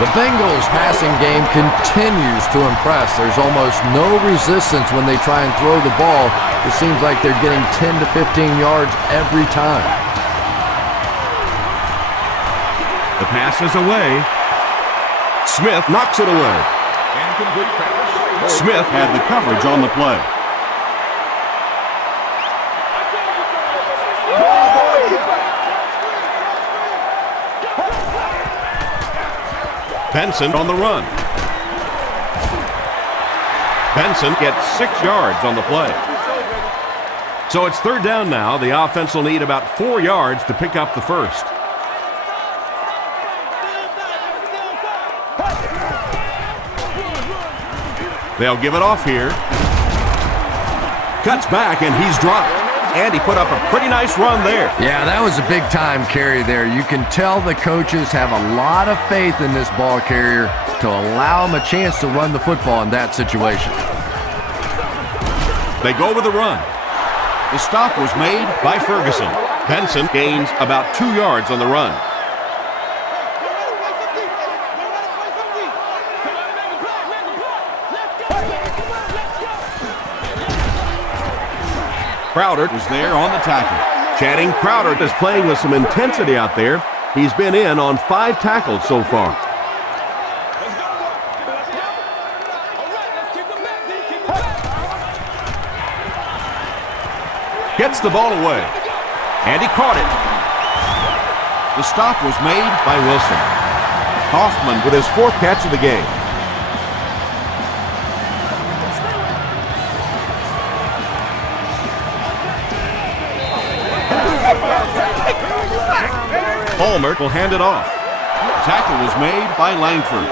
The Bengals' passing game continues to impress. There's almost no resistance when they try and throw the ball. It seems like they're getting 10 to 15 yards every time. The pass is away. Smith knocks it away. Smith had the coverage on the play. Benson on the run. Benson gets 6 yards on the play. So it's third down now. The offense will need about 4 yards to pick up the first. They'll give it off here. Cuts back, and he's dropped. And he put up a pretty nice run there. Yeah, that was a big-time carry there. You can tell the coaches have a lot of faith in this ball carrier to allow him a chance to run the football in that situation. They go with the run. The stop was made by Ferguson. Benson gains about 2 yards on the run. Crowder was there on the tackle. Channing Crowder is playing with some intensity out there. He's been in on 5 tackles so far. Gets the ball away. And he caught it. The stop was made by Wilson. Hoffman with his 4th catch of the game. Palmer will hand it off. Tackle was made by Langford.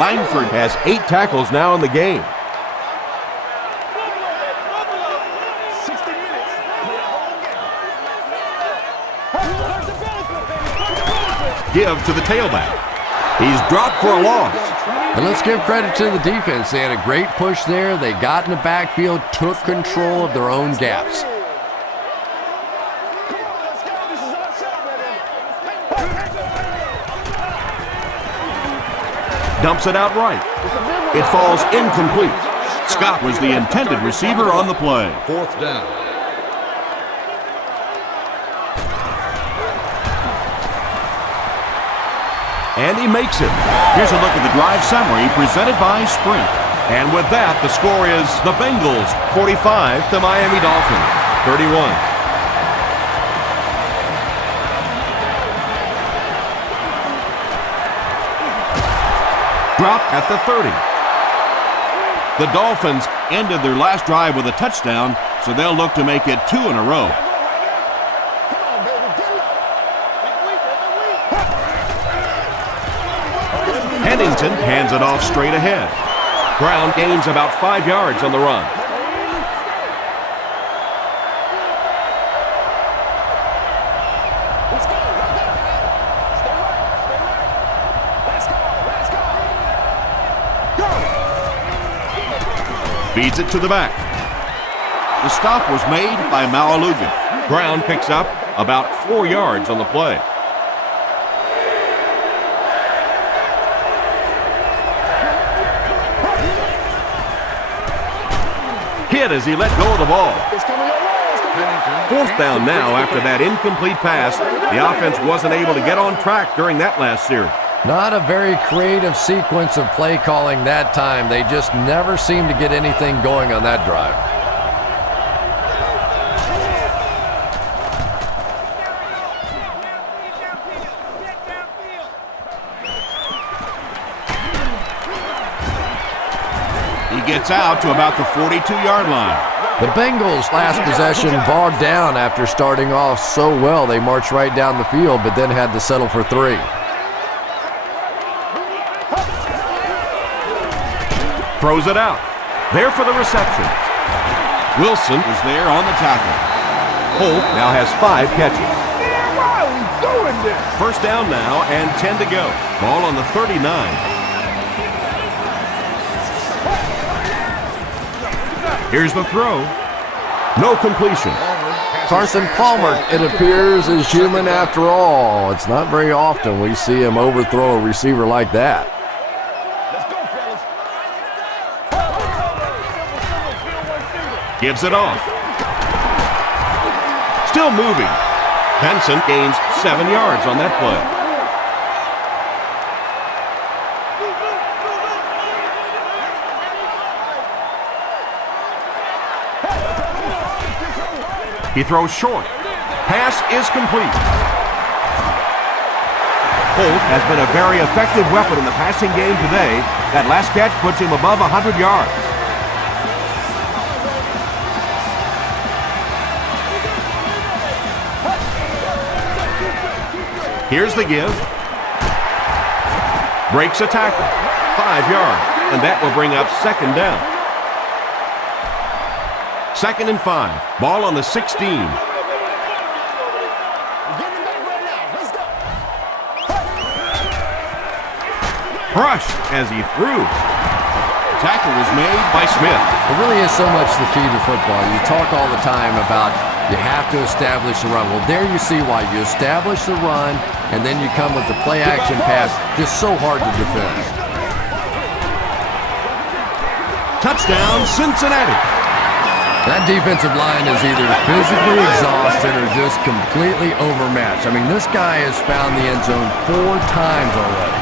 Langford has 8 tackles now in the game. Give to the tailback. He's dropped for a loss. And let's give credit to the defense. They had a great push there. They got in the backfield, took control of their own gaps. Dumps it out right. It falls incomplete. Scott was the intended receiver on the play. 4th down. And he makes it. Here's a look at the drive summary presented by Sprint. And with that, the score is the Bengals 45 to Miami Dolphins 31. Drop at the 30. The Dolphins ended their last drive with a touchdown, so they'll look to make it 2 in a row. Pennington hands it off straight ahead. Brown gains about 5 yards on the run. Feeds it to the back. The stop was made by Maualuga. Brown picks up about 4 yards on the play. Hit as he let go of the ball. 4th down now after that incomplete pass. The offense wasn't able to get on track during that last series. Not a very creative sequence of play calling that time. They just never seemed to get anything going on that drive. He gets out to about the 42-yard line. The Bengals' last possession bogged down after starting off so well. They marched right down the field, but then had to settle for 3. Throws it out. There for the reception. Wilson is there on the tackle. Holt now has 5 catches. Why are we doing this? 1st down now and 10 to go. Ball on the 39. Here's the throw. No completion. Carson Palmer, it appears, is human after all. It's not very often we see him overthrow a receiver like that. Gives it off. Still moving. Benson gains 7 yards on that play. He throws short. Pass is complete. Holt has been a very effective weapon in the passing game today. That last catch puts him above 100 yards. Here's the give. Breaks a tackle. 5 yards. And that will bring up 2nd down. 2nd and 5. Ball on the 16. Rush as he threw. Tackle was made by Smith. It really is so much the key to football. You talk all the time about you have to establish the run. Well, there you see why. You establish the run, and then you come with the play-action pass. Just so hard to defend. Touchdown, Cincinnati. That defensive line is either physically exhausted or just completely overmatched. I mean, this guy has found the end zone 4 times already.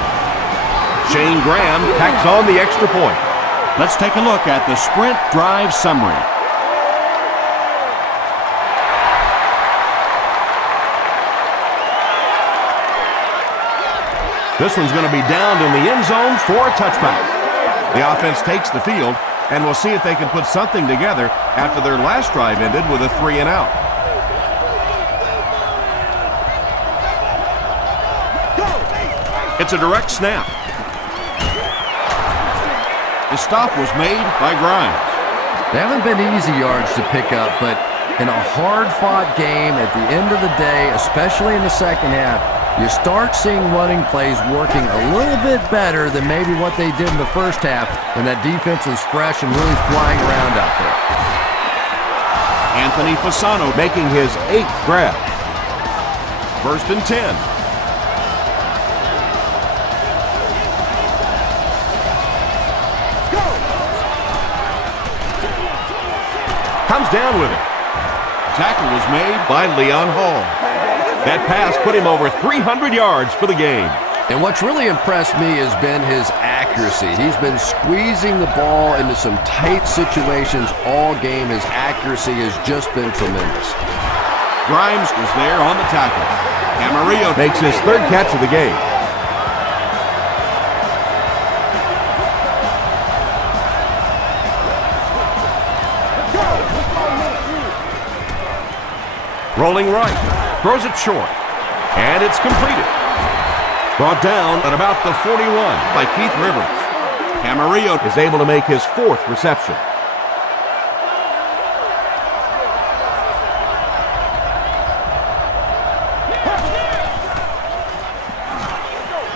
Shane Graham tacks on the extra point. Let's take a look at the Sprint drive summary. This one's going to be downed in the end zone for a touchback. The offense takes the field, and we'll see if they can put something together after their last drive ended with a 3-and-out. It's a direct snap. The stop was made by Grimes. They haven't been easy yards to pick up, but in a hard-fought game at the end of the day, especially in the second half, you start seeing running plays working a little bit better than maybe what they did in the first half when that defense was fresh and really flying around out there. Anthony Fasano making his 8th grab. 1st and 10. Comes down with it. Tackle was made by Leon Hall. That pass put him over 300 yards for the game. And what's really impressed me has been his accuracy. He's been squeezing the ball into some tight situations all game. His accuracy has just been tremendous. Grimes was there on the tackle. Camarillo makes his 3rd catch of the game. Rolling right, throws it short, and it's completed. Brought down at about the 41 by Keith Rivers. Camarillo is able to make his 4th reception.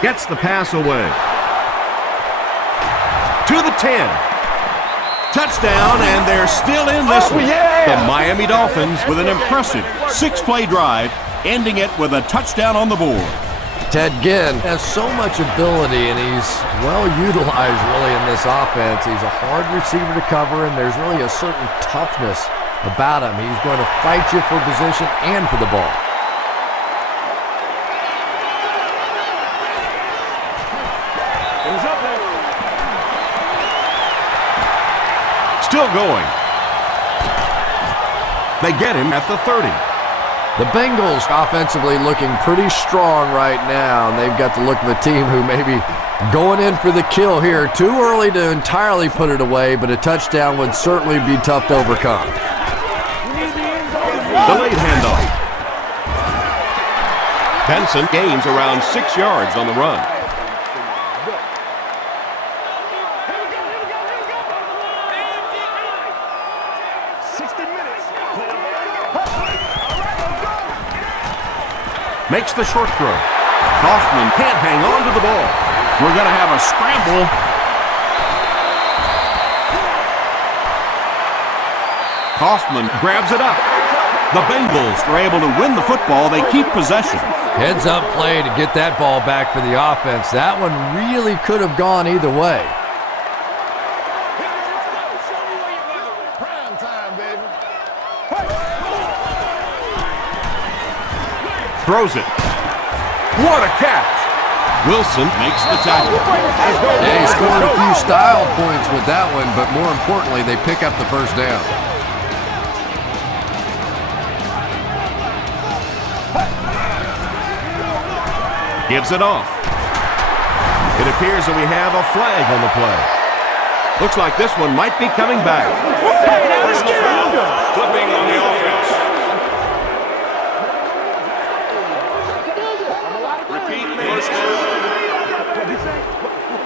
Gets the pass away. To the 10. Touchdown, and they're still in this one. The Miami Dolphins with an impressive 6-play drive, ending it with a touchdown on the board. Ted Ginn has so much ability, and he's well utilized really in this offense. He's a hard receiver to cover, and there's really a certain toughness about him. He's going to fight you for position and for the ball. Still going. They get him at the 30. The Bengals offensively looking pretty strong right now, and they've got the look of a team who may be going in for the kill here. Too early to entirely put it away, but a touchdown would certainly be tough to overcome. Delayed handoff. Benson gains around 6 yards on the run. Makes the short throw. Kaufman can't hang on to the ball. We're going to have a scramble. Kaufman grabs it up. The Bengals are able to win the football. They keep possession. Heads up play to get that ball back for the offense. That one really could have gone either way. Throws it. What a catch! Wilson makes the tackle. Yeah, he scored a few style points with that one, but more importantly, they pick up the first down. Gives it off. It appears that we have a flag on the play. Looks like this one might be coming back. Personal foul. Flipping on the offense.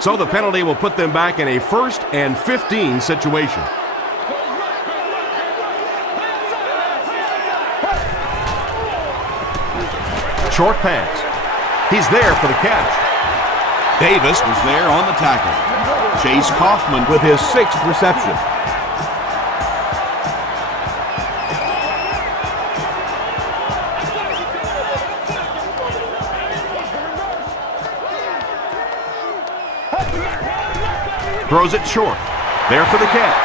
So the penalty will put them back in a 1st and 15 situation. Short pass. He's there for the catch. Davis was there on the tackle. Chase Kaufman with his 6th reception. Throws it short. There for the catch.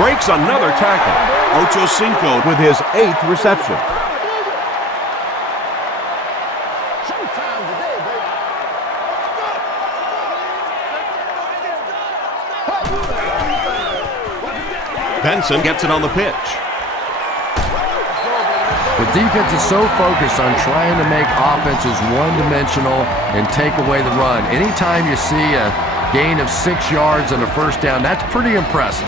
Breaks another tackle. Ocho Cinco with his 8th reception. Benson gets it on the pitch. But defense is so focused on trying to make offenses one-dimensional and take away the run. Anytime you see a gain of 6 yards and a first down, that's pretty impressive.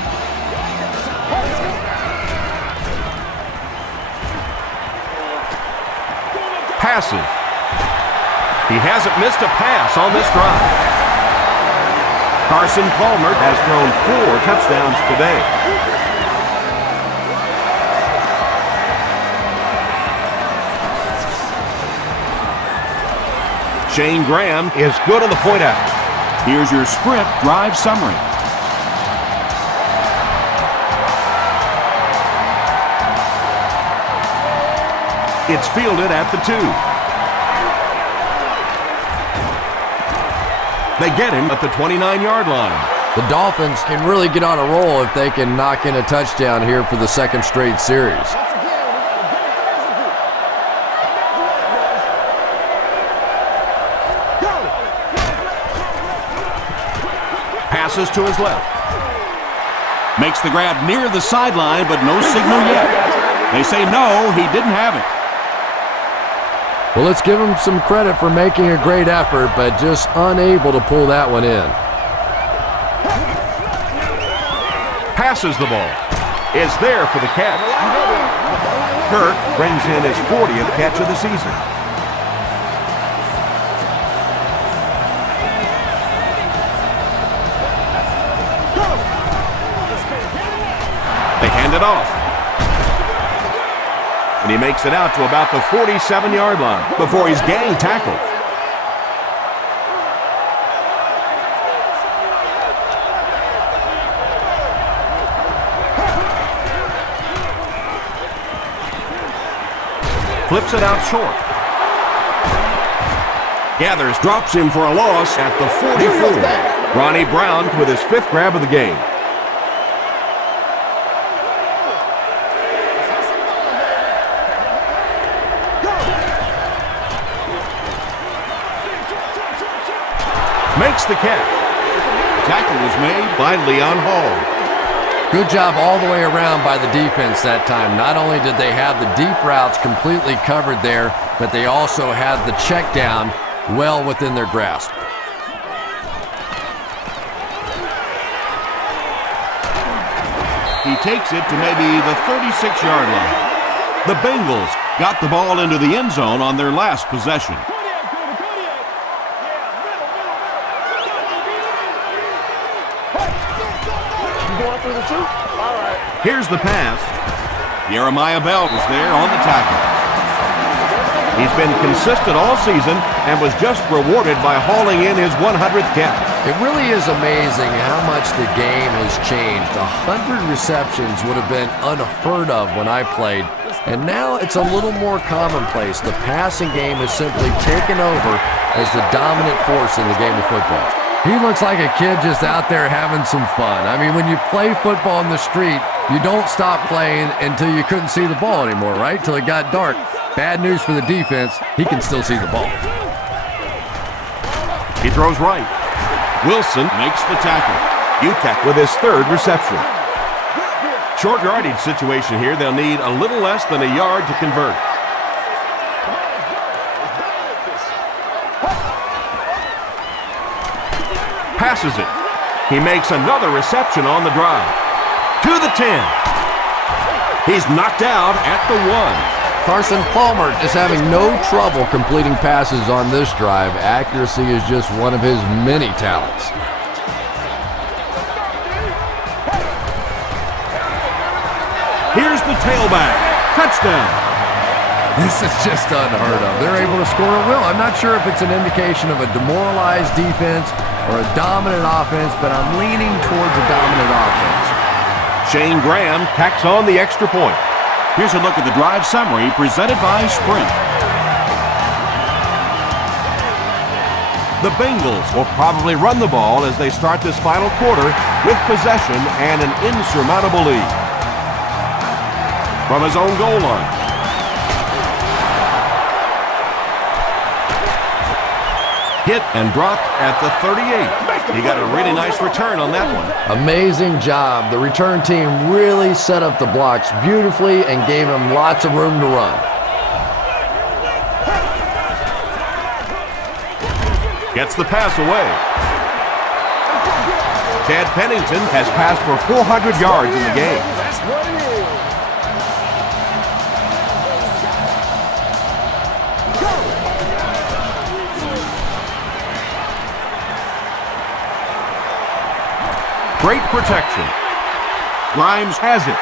Passes. He hasn't missed a pass on this drive. Carson Palmer has thrown 4 touchdowns today. Shane Graham is good on the point after. Here's your sprint drive summary. It's fielded at the 2. They get him at the 29-yard line. The Dolphins can really get on a roll if they can knock in a touchdown here for the second straight series. Passes to his left. Makes the grab near the sideline, but no signal yet. They say no, he didn't have it. Well, let's give him some credit for making a great effort, but just unable to pull that one in. Passes the ball. Is there for the catch. Kirk brings in his 40th catch of the season. They hand it off. And he makes it out to about the 47-yard line before he's gang tackled. Flips it out short. Gathers, drops him for a loss at the 44. Ronnie Brown with his 5th grab of the game. Makes the catch. Tackle was made by Leon Hall. Good job all the way around by the defense that time. Not only did they have the deep routes completely covered there, but they also had the check down well within their grasp. He takes it to maybe the 36-yard line. The Bengals got the ball into the end zone on their last possession. Here's the pass. Jeremiah Bell was there on the tackle. He's been consistent all season and was just rewarded by hauling in his 100th catch. It really is amazing how much the game has changed. 100 receptions would have been unheard of when I played, and now it's a little more commonplace. The passing game has simply taken over as the dominant force in the game of football. He looks like a kid just out there having some fun. I mean, when you play football in the street, you don't stop playing until you couldn't see the ball anymore, right? Till it got dark. Bad news for the defense, he can still see the ball. He throws right. Wilson makes the tackle. Utek with his 3rd reception. Short yardage situation here. They'll need a little less than a yard to convert. Passes it. He makes another reception on the drive. To the 10. He's knocked out at the 1. Carson Palmer is having no trouble completing passes on this drive. Accuracy is just one of his many talents. Here's the tailback. Touchdown. This is just unheard of. They're able to score at will. I'm not sure if it's an indication of a demoralized defense or a dominant offense, but I'm leaning towards a dominant offense. Shane Graham tacks on the extra point. Here's a look at the drive summary presented by Sprint. The Bengals will probably run the ball as they start this final quarter with possession and an insurmountable lead. From his own goal line. Hit and dropped at the 38. He got a really nice return on that one. Amazing job. The return team really set up the blocks beautifully and gave him lots of room to run. Gets the pass away. Chad Pennington has passed for 400 yards in the game. That's what it is. Great protection. Grimes has it.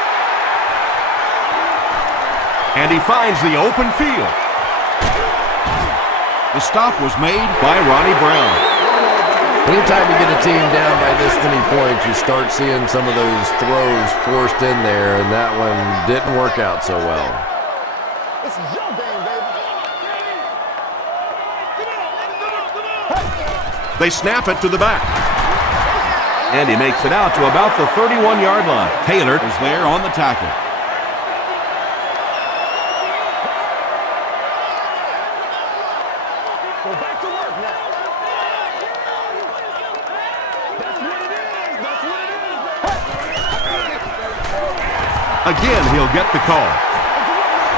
And he finds the open field. The stop was made by Ronnie Brown. Anytime you get a team down by this many points, you start seeing some of those throws forced in there, and that one didn't work out so well. This is your game, baby. They snap it to the back. And he makes it out to about the 31-yard line. Taylor is there on the tackle. Go back to work now. That's what it is. That's what it is. Again, he'll get the call.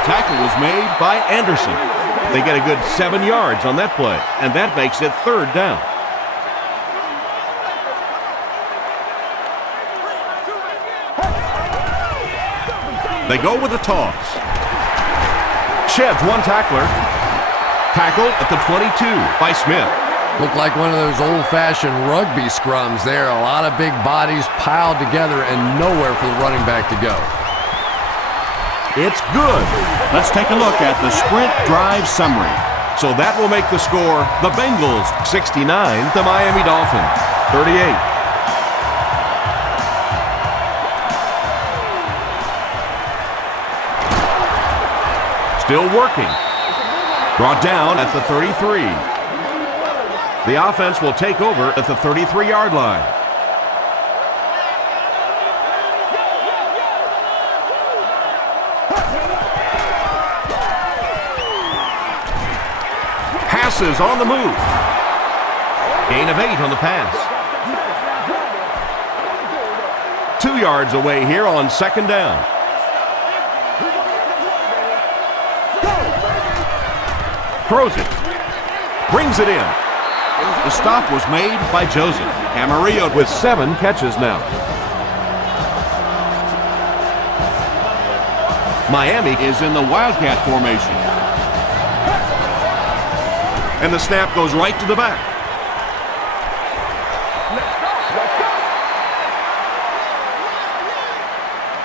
Tackle was made by Anderson. They get a good 7 yards on that play, and that makes it 3rd down. They go with a toss. Sheds one tackler. Tackle at the 22 by Smith. Looked like one of those old-fashioned rugby scrums there. A lot of big bodies piled together and nowhere for the running back to go. It's good. Let's take a look at the sprint drive summary. So that will make the score the Bengals 69, the Miami Dolphins 38. Still working. Brought down at the 33. The offense will take over at the 33-yard line. Passes on the move. Gain of 8 on the pass. 2 yards away here on 2nd down. Throws it. Brings it in. The stop was made by Joseph. Camarillo with 7 catches now. Miami is in the Wildcat formation. And the snap goes right to the back.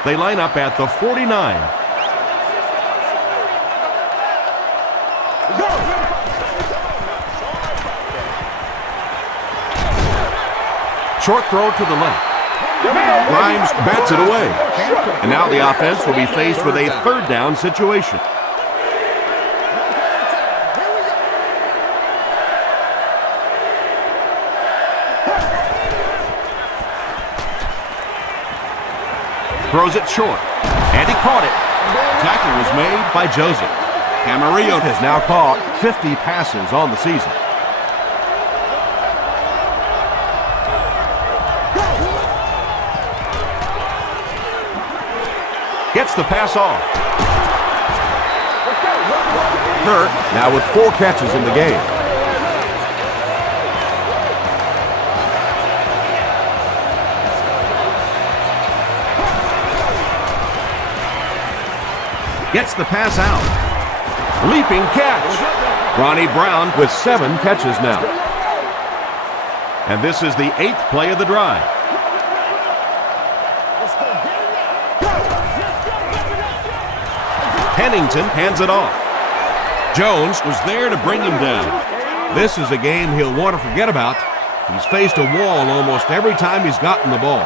They line up at the 49. Short throw to the left. Grimes bats it away. And now the offense will be faced with a 3rd down situation. Throws it short. And he caught it. Tackle was made by Joseph. Camarillo has now caught 50 passes on the season. Gets the pass off. Kurt now with 4 catches in the game. Gets the pass out. Leaping catch. Ronnie Brown with 7 catches now. And this is the 8th play of the drive. Pennington hands it off. Jones was there to bring him down. This is a game he'll want to forget about. He's faced a wall almost every time he's gotten the ball.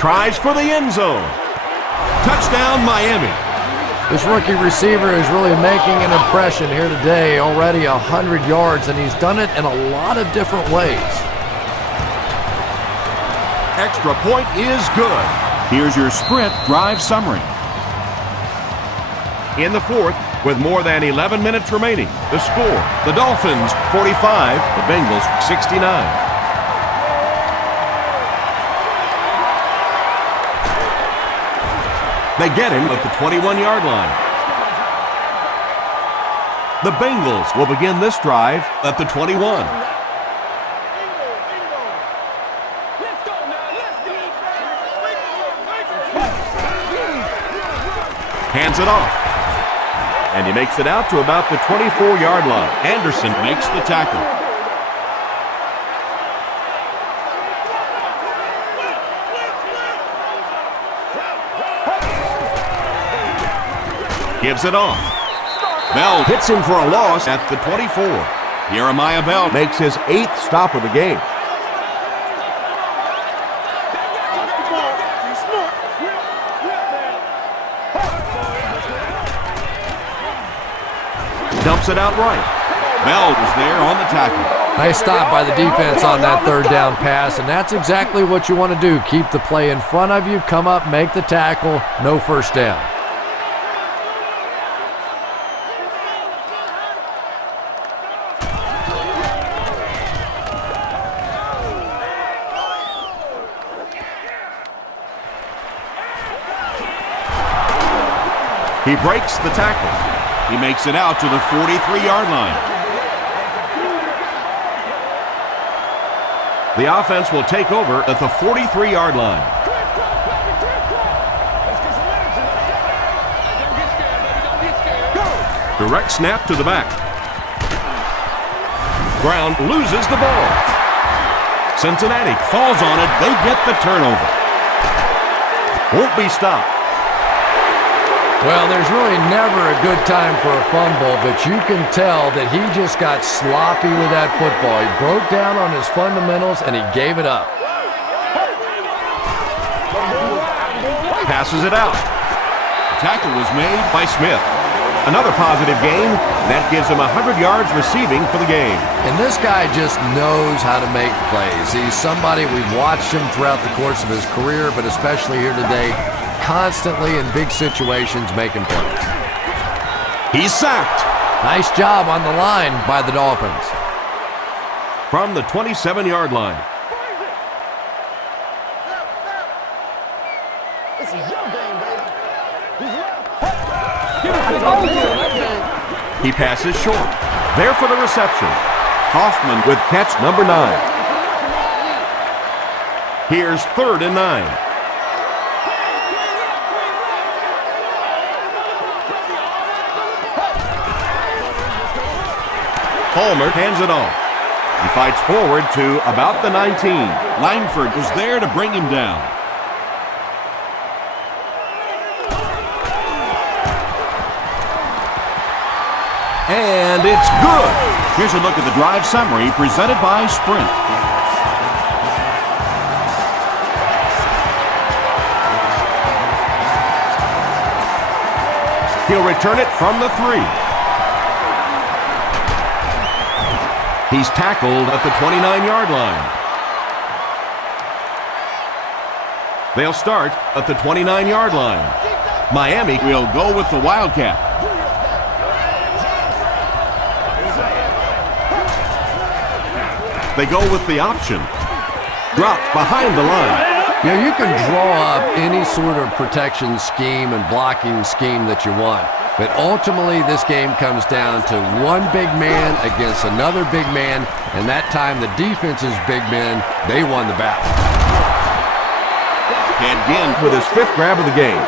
Tries for the end zone. Touchdown, Miami. This rookie receiver is really making an impression here today. Already 100 yards, and he's done it in a lot of different ways. Extra point is good. Here's your sprint drive summary. In the 4th, with more than 11 minutes remaining, the score, the Dolphins 45, the Bengals 69. They get him at the 21-yard line. The Bengals will begin this drive at the 21. Hands it off. And he makes it out to about the 24-yard line. Anderson makes the tackle. Gives it off. Bell hits him for a loss at the 24. Jeremiah Bell makes his 8th stop of the game. Dumps it out right. Bell was there on the tackle. Nice stop by the defense on that third down pass, and that's exactly what you want to do. Keep the play in front of you, come up, make the tackle, no first down. He breaks the tackle. He makes it out to the 43-yard line. The offense will take over at the 43-yard line. Direct snap to the back. Brown loses the ball. Cincinnati falls on it. They get the turnover. Won't be stopped. Well, there's really never a good time for a fumble, but you can tell that he just got sloppy with that football. He broke down on his fundamentals, and he gave it up. Passes it out. The tackle was made by Smith. Another positive game, and that gives him 100 yards receiving for the game. And this guy just knows how to make plays. He's somebody we've watched him throughout the course of his career, but especially here today, constantly in big situations making plays. He's sacked. Nice job on the line by the Dolphins. From the 27-yard line. This is your game, baby. He passes short. There for the reception. Hoffman with catch number 9. Here's 3rd and 9. Palmer hands it off. He fights forward to about the 19. Langford was there to bring him down. And it's good. Here's a look at the drive summary presented by Sprint. He'll return it from the 3. He's tackled at the 29-yard line. They'll start at the 29-yard line. Miami will go with the Wildcat. They go with the option. Dropped behind the line. You know, you can draw up any sort of protection scheme and blocking scheme that you want. But ultimately, this game comes down to one big man against another big man, and that time the defense's big men, they won the battle. And again with his 5th grab of the game.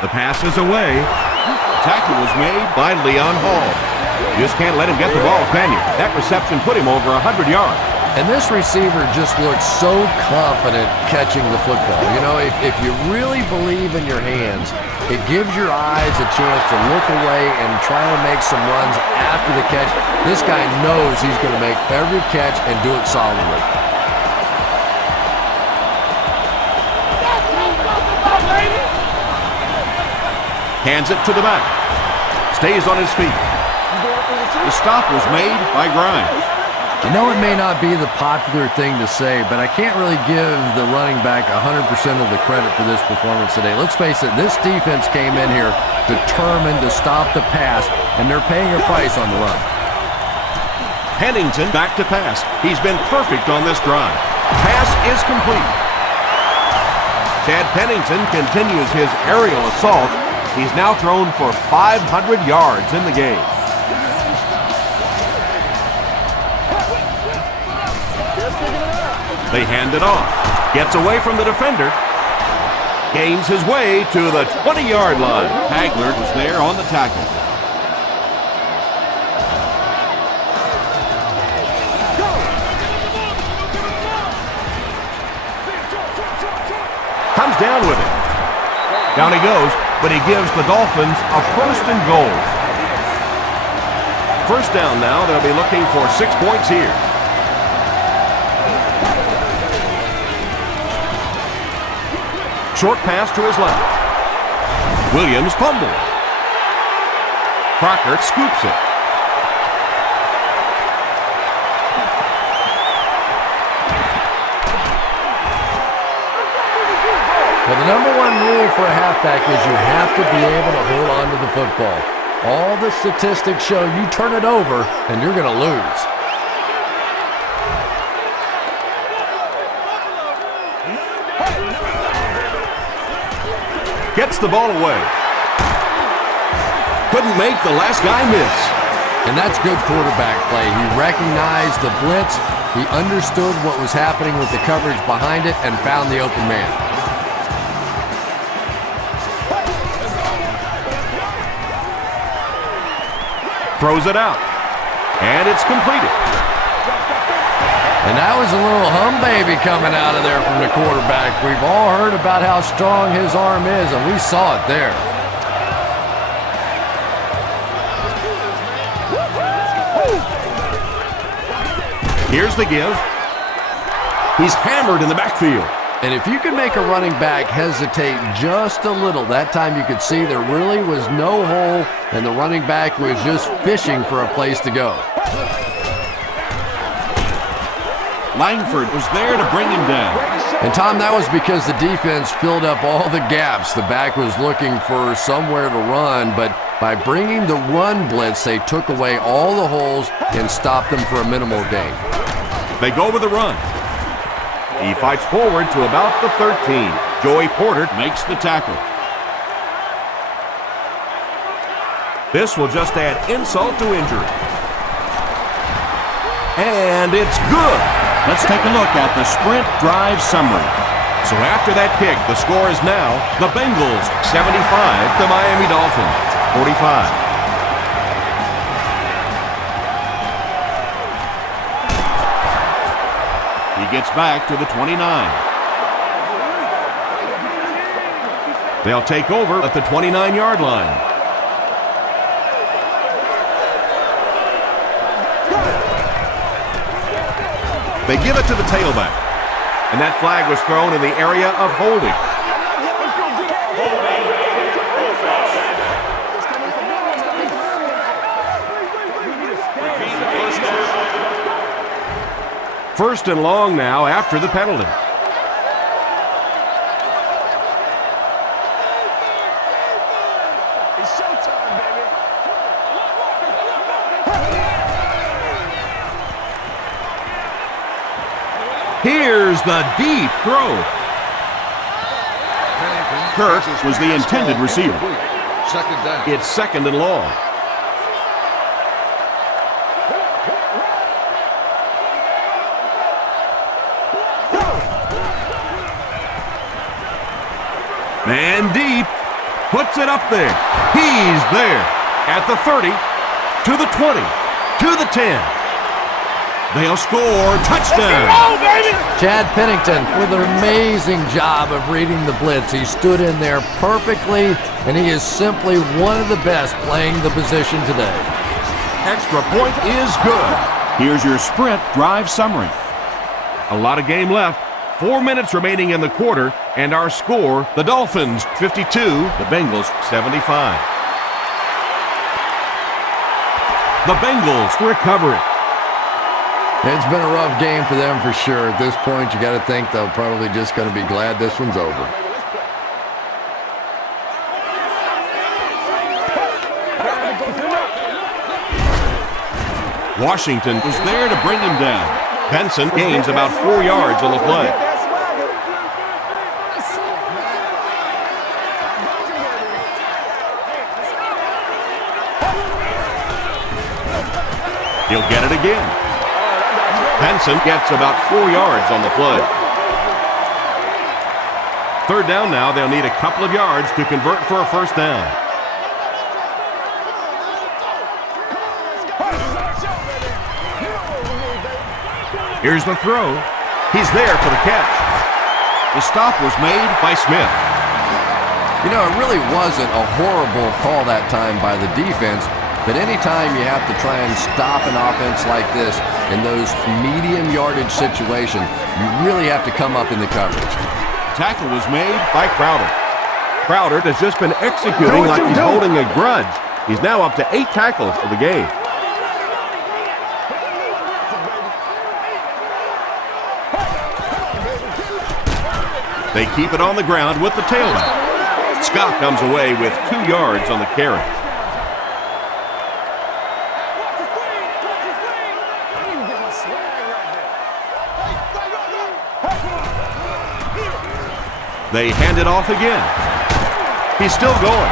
The pass is away. The tackle was made by Leon Hall. You just can't let him get the ball, can you? That reception put him over 100 yards. And this receiver just looks so confident catching the football. You know, if you really believe in your hands, it gives your eyes a chance to look away and try to make some runs after the catch. This guy knows he's going to make every catch and do it solidly. Hands it to the back. Stays on his feet. The stop was made by Grimes. I know it may not be the popular thing to say, but I can't really give the running back 100% of the credit for this performance today. Let's face it, this defense came in here determined to stop the pass, and they're paying a price on the run. Pennington back to pass. He's been perfect on this drive. Pass is complete. Chad Pennington continues his aerial assault. He's now thrown for 500 yards in the game. They hand it off. Gets away from the defender. Gains his way to the 20-yard line. Hagler was there on the tackle. Comes down with it. Down he goes, but he gives the Dolphins a 1st and goal. First down now. They'll be looking for 6 points here. Short pass to his left. Williams fumbles. Crockett scoops it. Well, the number one rule for a halfback is you have to be able to hold on to the football. All the statistics show you turn it over and you're going to lose. Gets the ball away. Couldn't make the last guy miss. And that's good quarterback play. He recognized the blitz. He understood what was happening with the coverage behind it and found the open man. Throws it out. And it's completed. And that was a little hum baby coming out of there from the quarterback. We've all heard about how strong his arm is, and we saw it there. Here's the give. He's hammered in the backfield. And if you can make a running back hesitate just a little, that time you could see there really was no hole, and the running back was just fishing for a place to go. Langford was there to bring him down. And Tom, that was because the defense filled up all the gaps. The back was looking for somewhere to run, but by bringing the run blitz, they took away all the holes and stopped them for a minimal gain. They go with the run. He fights forward to about the 13. Joey Porter Makes the tackle. This will just add insult to injury. And it's good. Let's take a look at the sprint drive summary. So after that kick, the score is now the Bengals 75, the Miami Dolphins 45. He gets back to the 29. They'll take over at the 29-yard line. They give it to the tailback. And that flag was thrown in the area of holding. First and long now after the penalty. It's showtime, baby. Here's the deep throw. Kirk was the intended receiver. Second down. It's 2nd and long. Man deep, puts it up there. He's there at the 30, to the 20, to the 10. They'll score. Touchdown. Chad Pennington with an amazing job of reading the blitz. He stood in there perfectly, and he is simply one of the best playing the position today. Extra point is good. Here's your sprint drive summary. A lot of game left. 4 minutes remaining in the quarter, and our score, the Dolphins 52, the Bengals 75. The Bengals recover it. It's been a rough game for them for sure. At this point, you got to think they're probably just going to be glad this one's over. Washington was there to bring him down. Benson gains about 4 yards on the play. He'll get it again. Benson gets about 4 yards on the play. Third down now. They'll need a couple of yards to convert for a first down. Here's the throw. He's there for the catch. The stop was made by Smith. You know, it really wasn't a horrible call that time by the defense, but anytime you have to try and stop an offense like this in those medium yardage situations, you really have to come up in the coverage. Tackle was made by Crowder. Crowder has just been executing like he's holding a grudge. He's now up to 8 tackles for the game. They keep it on the ground with the tailback. Scott comes away with 2 yards on the carry. They hand it off again. He's still going.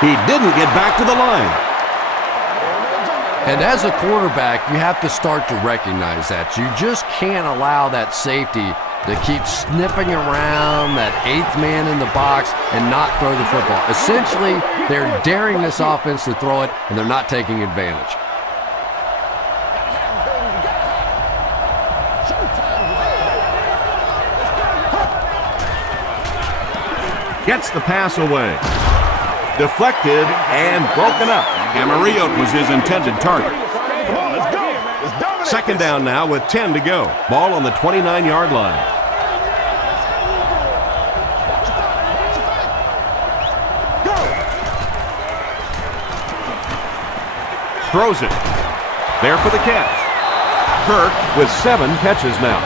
He didn't get back to the line. And as a quarterback, you have to start to recognize that. You just can't allow that safety to keep sniffing around that 8th man in the box and not throw the football. Essentially, they're daring this offense to throw it, and they're not taking advantage. Gets the pass away. Deflected and broken up. Camarillo was his intended target. Second down now with 10 to go. Ball on the 29-yard line. Throws it. There for the catch. Kirk with 7 catches now.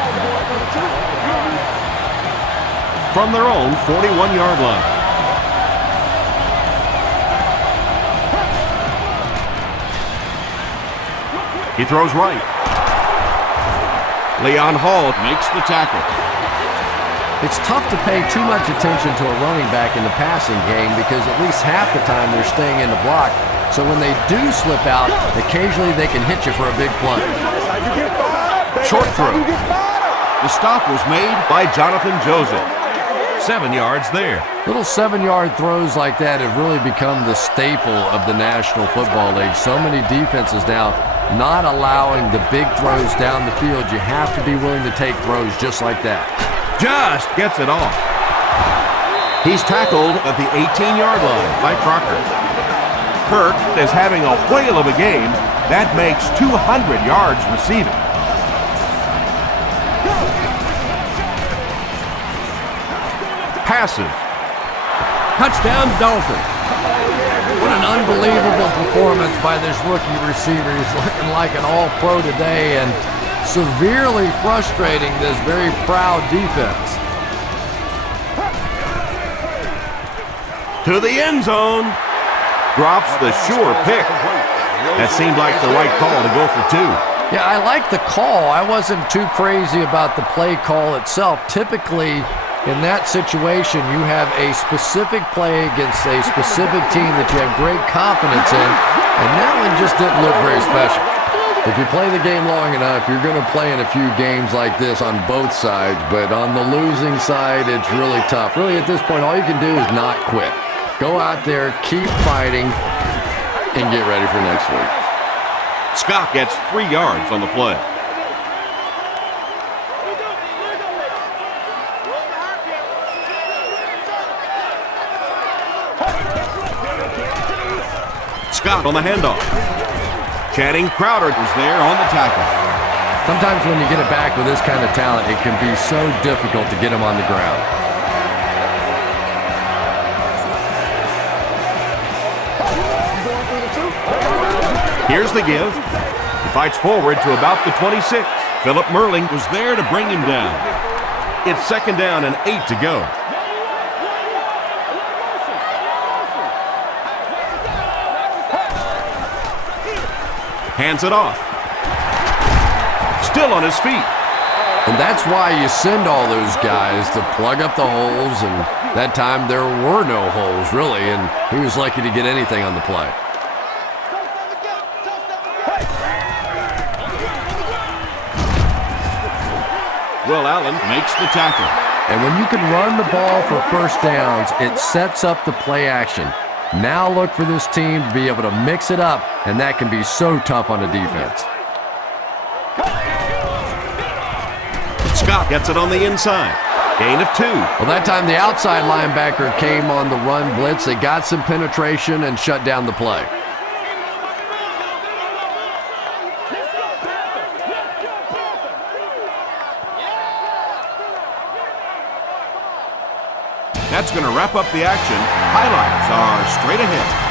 From their own 41-yard line. He throws right. Leon Hall makes the tackle. It's tough to pay too much attention to a running back in the passing game because at least half the time they're staying in the block. So when they do slip out, occasionally they can hit you for a big play. Short throw. The stop was made by Jonathan Joseph. 7 yards there. Little 7-yard throws like that have really become the staple of the National Football League. So many defenses now not allowing the big throws down the field. You have to be willing to take throws just like that. Just gets it off. He's tackled at the 18-yard line by Crocker. Kirk is having a whale of a game. That makes 200 yards receiving. Passes. Touchdown, Dolphins. What an unbelievable performance by this rookie receiver. He's looking like an all-pro today and severely frustrating this very proud defense. To the end zone. Drops the sure pick. That seemed like the right call to go for 2. Yeah, I like the call. I wasn't too crazy about the play call itself. Typically, in that situation, you have a specific play against a specific team that you have great confidence in, and that one just didn't look very special. If you play the game long enough, you're going to play in a few games like this on both sides, but on the losing side, it's really tough. Really, at this point, all you can do is not quit. Go out there, keep fighting, and get ready for next week. Scott gets 3 yards on the play. Scott on the handoff. Channing Crowder was there on the tackle. Sometimes when you get it back with this kind of talent, it can be so difficult to get him on the ground. Here's the give. He fights forward to about the 26. Philip Merling was there to bring him down. It's second down and 8 to go. Hands it off. Still on his feet. And that's why you send all those guys to plug up the holes, and that time there were no holes, really, and he was lucky to get anything on the play. Will Allen makes the tackle. And when you can run the ball for first downs, it sets up the play action. Now look for this team to be able to mix it up, and that can be so tough on a defense. Scott gets it on the inside. Gain of 2. Well, that time the outside linebacker came on the run blitz. They got some penetration and shut down the play. That's going to wrap up the action. Highlights are straight ahead.